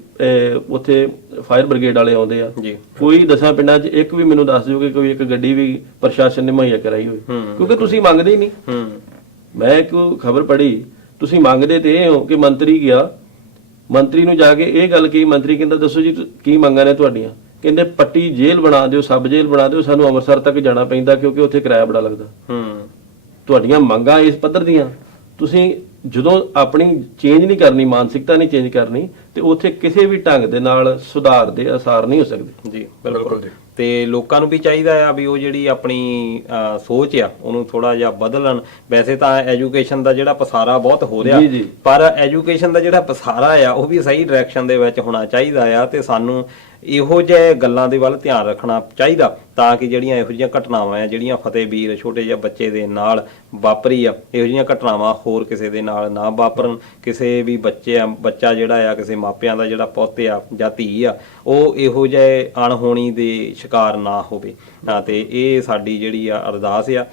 ਉੱਥੇ ਫਾਇਰ ਬ੍ਰਿਗੇਡ ਵਾਲੇ ਆਉਂਦੇ ਆ? ਜੀ। ਕੋਈ 10 ਪਿੰਡਾਂ 'ਚ ਇੱਕ ਵੀ ਮੈਨੂੰ ਦੱਸ ਦਿਓ ਕਿ ਕੋਈ ਇੱਕ ਗੱਡੀ ਵੀ ਪ੍ਰਸ਼ਾਸਨ ਨੇ ਮੁਹੱਈਆ ਕਰਾਈ ਹੋਵੇ, ਕਿਉਂਕਿ ਤੁਸੀਂ ਮੰਗਦੇ ਹੀ ਨਹੀਂ। ਮੈਂ ਇੱਕ ਖਬਰ ਪੜ੍ਹੀ, ਤੁਸੀਂ ਮੰਗਦੇ ਤੇ ਇਹ ਹੋ ਕਿ ਮੰਤਰੀ ਗਿਆ, ਮੰਤਰੀ ਨੂੰ ਜਾ ਕੇ ਇਹ ਗੱਲ ਕਹੀ, ਮੰਤਰੀ ਕਹਿੰਦਾ ਦੱਸੋ ਜੀ ਕੀ ਮੰਗਾਂ ਨੇ ਤੁਹਾਡੀਆਂ? ਕਹਿੰਦੇ ਪੱਟੀ ਜੇਲ੍ਹ ਬਣਾ ਦਿਓ, ਸਬ ਜੇਲ੍ਹ ਬਣਾ ਦਿਓ, ਸਾਨੂੰ ਅੰਮ੍ਰਿਤਸਰ ਤੱਕ ਜਾਣਾ ਪੈਂਦਾ ਕਿਉਂਕਿ ਉੱਥੇ ਕਿਰਾਇਆ ਬੜਾ ਲੱਗਦਾ। ਤੁਹਾਡੀਆਂ ਮੰਗਾਂ ਇਸ ਪੱਧਰ ਦੀਆਂ, ਤੁਸੀਂ ਜਦੋਂ ਆਪਣੀ ਚੇਂਜ ਨਹੀਂ ਕਰਨੀ, ਮਾਨਸਿਕਤਾ ਨਹੀਂ ਚੇਂਜ ਕਰਨੀ, ਤੇ ਉੱਥੇ ਕਿਸੇ ਵੀ ਢੰਗ ਦੇ ਨਾਲ ਸੁਧਾਰ ਦੇ ਅਸਾਰ ਨਹੀਂ ਹੋ ਸਕਦੇ। ਜੀ ਬਿਲਕੁਲ ਜੀ। ਤੇ ਲੋਕਾਂ ਨੂੰ ਵੀ ਚਾਹੀਦਾ ਆ ਵੀ ਉਹ ਜਿਹੜੀ ਆਪਣੀ ਸੋਚ ਆ ਉਹਨੂੰ ਥੋੜਾ ਜਿਹਾ ਬਦਲਣ। ਵੈਸੇ ਤਾਂ ਐਜੂਕੇਸ਼ਨ ਦਾ ਜਿਹੜਾ ਪਸਾਰਾ ਬਹੁਤ ਹੋ ਰਿਹਾ, ਪਰ ਐਜੂਕੇਸ਼ਨ ਦਾ ਜਿਹੜਾ ਪਸਾਰਾ ਆ ਉਹ ਵੀ ਸਹੀ ਡਾਇਰੈਕਸ਼ਨ ਦੇ ਵਿੱਚ ਹੋਣਾ ਚਾਹੀਦਾ ਆ, ਤੇ ਸਾਨੂੰ ਇਹੋ ਜਿਹੇ ਗੱਲਾਂ ਦੇ ਵੱਲ ਧਿਆਨ ਰੱਖਣਾ ਚਾਹੀਦਾ ਤਾਂ ਕਿ ਜਿਹੜੀਆਂ ਇਹੋ ਜਿਹੀਆਂ ਘਟਨਾਵਾਂ ਆ, ਜਿਹੜੀਆਂ ਫਤਿਹਵੀਰ ਛੋਟੇ ਜਿਹੇ ਬੱਚੇ ਦੇ ਨਾਲ ਵਾਪਰੀ ਆ, ਇਹੋ ਜਿਹੀਆਂ ਘਟਨਾਵਾਂ ਹੋਰ ਕਿਸੇ ਦੇ ਨਾਲ ਨਾ ਵਾਪਰਨ। ਕਿਸੇ ਵੀ ਬੱਚਾ ਜਿਹੜਾ ਆ, ਕਿਸੇ ਮਾਪਿਆਂ ਦਾ ਜਿਹੜਾ ਪੁੱਤ ਆ ਜਾਂ ਧੀ ਆ, ਉਹ ਇਹੋ ਜਿਹੇ ਅਣਹੋਣੀ ਦੇ ਸ਼ਿਕਾਰ ਨਾ ਹੋਵੇ। ਤੇ ਇਹ ਸਾਡੀ ਜਿਹੜੀ ਆ ਅਰਦਾਸ ਆ।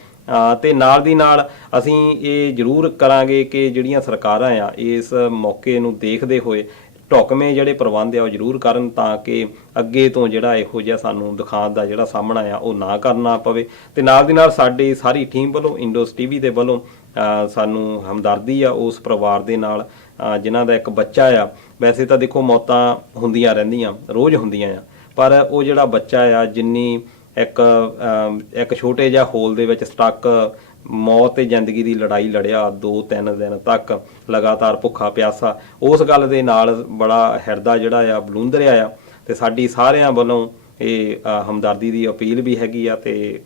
ਤੇ ਨਾਲ ਦੀ ਨਾਲ ਅਸੀਂ ਇਹ ਜ਼ਰੂਰ ਕਰਾਂਗੇ ਕਿ ਜਿਹੜੀਆਂ ਸਰਕਾਰਾਂ ਆ ਇਸ ਮੌਕੇ ਨੂੰ ਦੇਖਦੇ ਹੋਏ ਢੁਕਵੇਂ ਜਿਹੜੇ ਪ੍ਰਬੰਧ ਆ ਉਹ ਜ਼ਰੂਰ ਕਰਨ, ਤਾਂ ਕਿ ਅੱਗੇ ਤੋਂ ਜਿਹੜਾ ਇਹੋ ਜਿਹਾ ਸਾਨੂੰ ਦਿਖਾਉਣ ਦਾ ਜਿਹੜਾ ਸਾਹਮਣਾ ਆ ਉਹ ਨਾ ਕਰਨਾ ਪਵੇ। ਤੇ ਨਾਲ ਦੀ ਨਾਲ ਸਾਡੀ ਸਾਰੀ ਟੀਮ ਵੱਲੋਂ, ਇੰਡੋਸ ਟੀਵੀ ਦੇ ਵੱਲੋਂ ਸਾਨੂੰ ਹਮਦਰਦੀ ਆ ਉਸ ਪਰਿਵਾਰ ਦੇ ਨਾਲ ਜਿਨ੍ਹਾਂ ਦਾ ਇੱਕ ਬੱਚਾ ਆ। ਵੈਸੇ ਤਾਂ ਦੇਖੋ ਮੌਤਾਂ ਹੁੰਦੀਆਂ ਰਹਿੰਦੀਆਂ, ਰੋਜ਼ ਹੁੰਦੀਆਂ ਆ, ਪਰ ਉਹ ਜਿਹੜਾ ਬੱਚਾ ਆ ਜਿੰਨੀ ਇੱਕ ਛੋਟੇ ਜਿਹਾ ਹੋਲ ਦੇ ਵਿੱਚ ਸਟਕ ਮੌਤ ਤੇ ਜ਼ਿੰਦਗੀ ਦੀ ਲੜਾਈ ਲੜਿਆ 2-3 ਦਿਨ ਤੱਕ ਲਗਾਤਾਰ ਭੁੱਖਾ ਪਿਆਸਾ, ਉਸ ਗੱਲ ਦੇ ਨਾਲ ਬੜਾ ਹਿਰਦਾ ਜਿਹੜਾ ਆ ਬਲੂੰਦ ਰਿਹਾ ਆ। ਤੇ ਸਾਡੀ ਸਾਰਿਆਂ ਵੱਲੋਂ ਇਹ ਹਮਦਰਦੀ ਦੀ ਅਪੀਲ ਵੀ ਹੈਗੀ ਆ, ਤੇ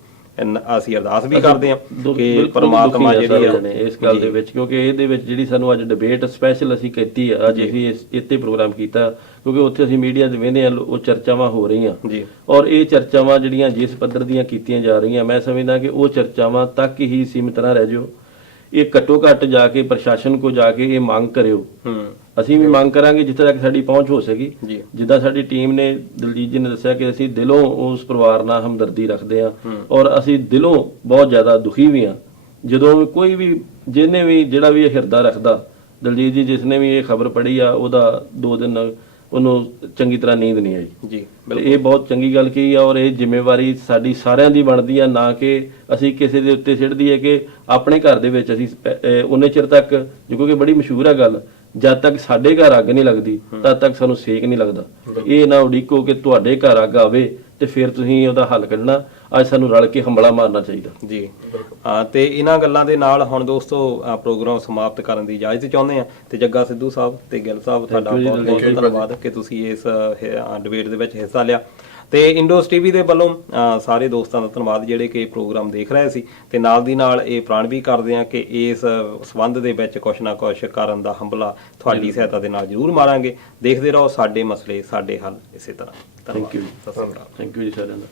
ਅਸੀਂ ਅਰਦਾਸ ਵੀ ਕਰਦੇ ਹਾਂ ਕਿ ਪਰਮਾਤਮਾ ਜਿਹੜੀ ਆ ਇਸ ਗੱਲ ਦੇ ਵਿੱਚ, ਕਿਉਂਕਿ ਇਹਦੇ ਵਿੱਚ ਜਿਹੜੀ ਸਾਨੂੰ ਅੱਜ ਡਿਬੇਟ ਸਪੈਸ਼ਲ ਅਸੀਂ ਕੀਤੀ ਆ, ਅੱਜ ਅਸੀਂ ਇੱਥੇ ਪ੍ਰੋਗਰਾਮ ਕੀਤਾ ਕਿਉਂਕਿ ਉੱਥੇ ਅਸੀਂ ਮੀਡੀਆ 'ਚ ਵੇਖਦੇ ਹਾਂ ਉਹ ਚਰਚਾਵਾਂ ਹੋ ਰਹੀਆਂ ਜੀ, ਔਰ ਇਹ ਚਰਚਾਵਾਂ ਜਿਹੜੀਆਂ ਜਿਸ ਪੱਧਰ ਦੀਆਂ ਕੀਤੀਆਂ ਜਾ ਰਹੀਆਂ, ਮੈਂ ਸਮਝਦਾ ਕਿ ਉਹ ਚਰਚਾਵਾਂ ਤੱਕ ਹੀ ਸੀਮਿਤ ਨਾ ਰਹਿ ਜਾਓ। ਇਹ ਘੱਟੋ ਘੱਟ ਜਾ ਕੇ ਪ੍ਰਸ਼ਾਸਨ ਕੋ ਜਾ ਕੇ ਇਹ ਮੰਗ ਕਰਿਓ। ਅਸੀਂ ਵੀ ਮੰਗ ਕਰਾਂਗੇ ਜਿੱਥੇ ਤੱਕ ਸਾਡੀ ਪਹੁੰਚ ਹੋ ਸਕੀ। ਜਿੱਦਾਂ ਸਾਡੀ ਟੀਮ ਨੇ, ਦਲਜੀਤ ਜੀ ਨੇ ਦੱਸਿਆ ਕਿ ਅਸੀਂ ਦਿਲੋਂ ਉਸ ਪਰਿਵਾਰ ਨਾਲ ਹਮਦਰਦੀ ਰੱਖਦੇ ਹਾਂ, ਔਰ ਅਸੀਂ ਦਿਲੋਂ ਬਹੁਤ ਜ਼ਿਆਦਾ ਦੁਖੀ ਵੀ ਹਾਂ। ਜਦੋਂ ਕੋਈ ਵੀ ਜਿਹਨੇ ਵੀ ਜਿਹੜਾ ਵੀ ਇਹ ਹਿਰਦਾ ਰੱਖਦਾ, ਦਲਜੀਤ ਜੀ ਜਿਸ ਨੇ ਵੀ ਇਹ ਖਬਰ ਪੜ੍ਹੀ ਆ, ਉਹਦਾ 2 ਦਿਨ ਉਹਨੂੰ ਚੰਗੀ ਤਰ੍ਹਾਂ ਨੀਂਦ ਨਹੀਂ ਆਈ ਜੀ। ਇਹ ਬਹੁਤ ਚੰਗੀ ਗੱਲ ਕਹੀ ਆ, ਔਰ ਇਹ ਜ਼ਿੰਮੇਵਾਰੀ ਸਾਡੀ ਸਾਰਿਆਂ ਦੀ ਬਣਦੀ ਆ, ਨਾ ਕਿ ਅਸੀਂ ਕਿਸੇ ਦੇ ਉੱਤੇ ਸਿੱਟਦੀ ਹੈ ਕਿ ਆਪਣੇ ਘਰ ਦੇ ਵਿੱਚ ਅਸੀਂ ਉਨੇ ਚਿਰ ਤੱਕ, ਕਿਉਂਕਿ ਬੜੀ ਮਸ਼ਹੂਰ ਆ ਗੱਲ, ਜਦ ਤੱਕ ਸਾਡੇ ਘਰ ਅੱਗ ਨਹੀਂ ਲੱਗਦੀ ਤਦ ਤੱਕ ਸਾਨੂੰ ਸੇਕ ਨਹੀਂ ਲੱਗਦਾ। ਇਹ ਨਾ ਉਡੀਕੋ ਕਿ ਤੁਹਾਡੇ ਘਰ ਅੱਗ ਆਵੇ ਤੇ ਫਿਰ ਤੁਸੀਂ ਉਹਦਾ ਹੱਲ ਕੱਢਣਾ। ਅੱਜ ਸਾਨੂੰ ਰਲ ਕੇ ਹੰਬਲਾ ਮਾਰਨਾ ਚਾਹੀਦਾ ਜੀ। ਤੇ ਇਹਨਾਂ ਗੱਲਾਂ ਦੇ ਨਾਲ ਹੁਣ ਦੋਸਤੋ ਪ੍ਰੋਗਰਾਮ ਸਮਾਪਤ ਕਰਨ ਦੀ ਇਜਾਜ਼ਤ ਚਾਹੁੰਦੇ ਆ। ਤੇ ਜੱਗਾ ਸਿੱਧੂ ਸਾਹਿਬ ਤੇ ਗਿੱਲ ਸਾਹਿਬ, ਤੁਹਾਡਾ ਬਹੁਤ ਬਹੁਤ ਧੰਨਵਾਦ ਕਿ ਤੁਸੀਂ ਇਸ ਡਿਬੇਟ ਦੇ ਵਿੱਚ ਹਿੱਸਾ ਲਿਆ। ਤੇ ਇੰਡੋਸ ਟੀਵੀ ਦੇ ਵੱਲੋਂ ਸਾਰੇ ਦੋਸਤਾਂ ਦਾ ਧੰਨਵਾਦ ਜਿਹੜੇ ਕਿ ਪ੍ਰੋਗਰਾਮ ਦੇਖ ਰਹੇ ਸੀ, ਤੇ ਨਾਲ ਦੀ ਨਾਲ ਇਹ ਪ੍ਰਣ ਵੀ ਕਰਦੇ ਆ ਕਿ ਇਸ ਸੰਬੰਧ ਦੇ ਵਿੱਚ ਕੁਛ ਨਾ ਕੁਛ ਕਰਨ ਦਾ ਹੰਬਲਾ ਤੁਹਾਡੀ ਸਹਾਇਤਾ ਦੇ ਨਾਲ ਜ਼ਰੂਰ ਮਾਰਾਂਗੇ। ਦੇਖਦੇ ਰਹੋ ਸਾਡੇ ਮਸਲੇ ਸਾਡੇ ਹੱਲ ਇਸੇ ਤਰ੍ਹਾਂ। Thank you. ਸਤਿ ਸ਼੍ਰੀ ਅਕਾਲ। ਥੈਂਕ ਯੂ ਜੀ ਸਾਰਿਆਂ ਦਾ।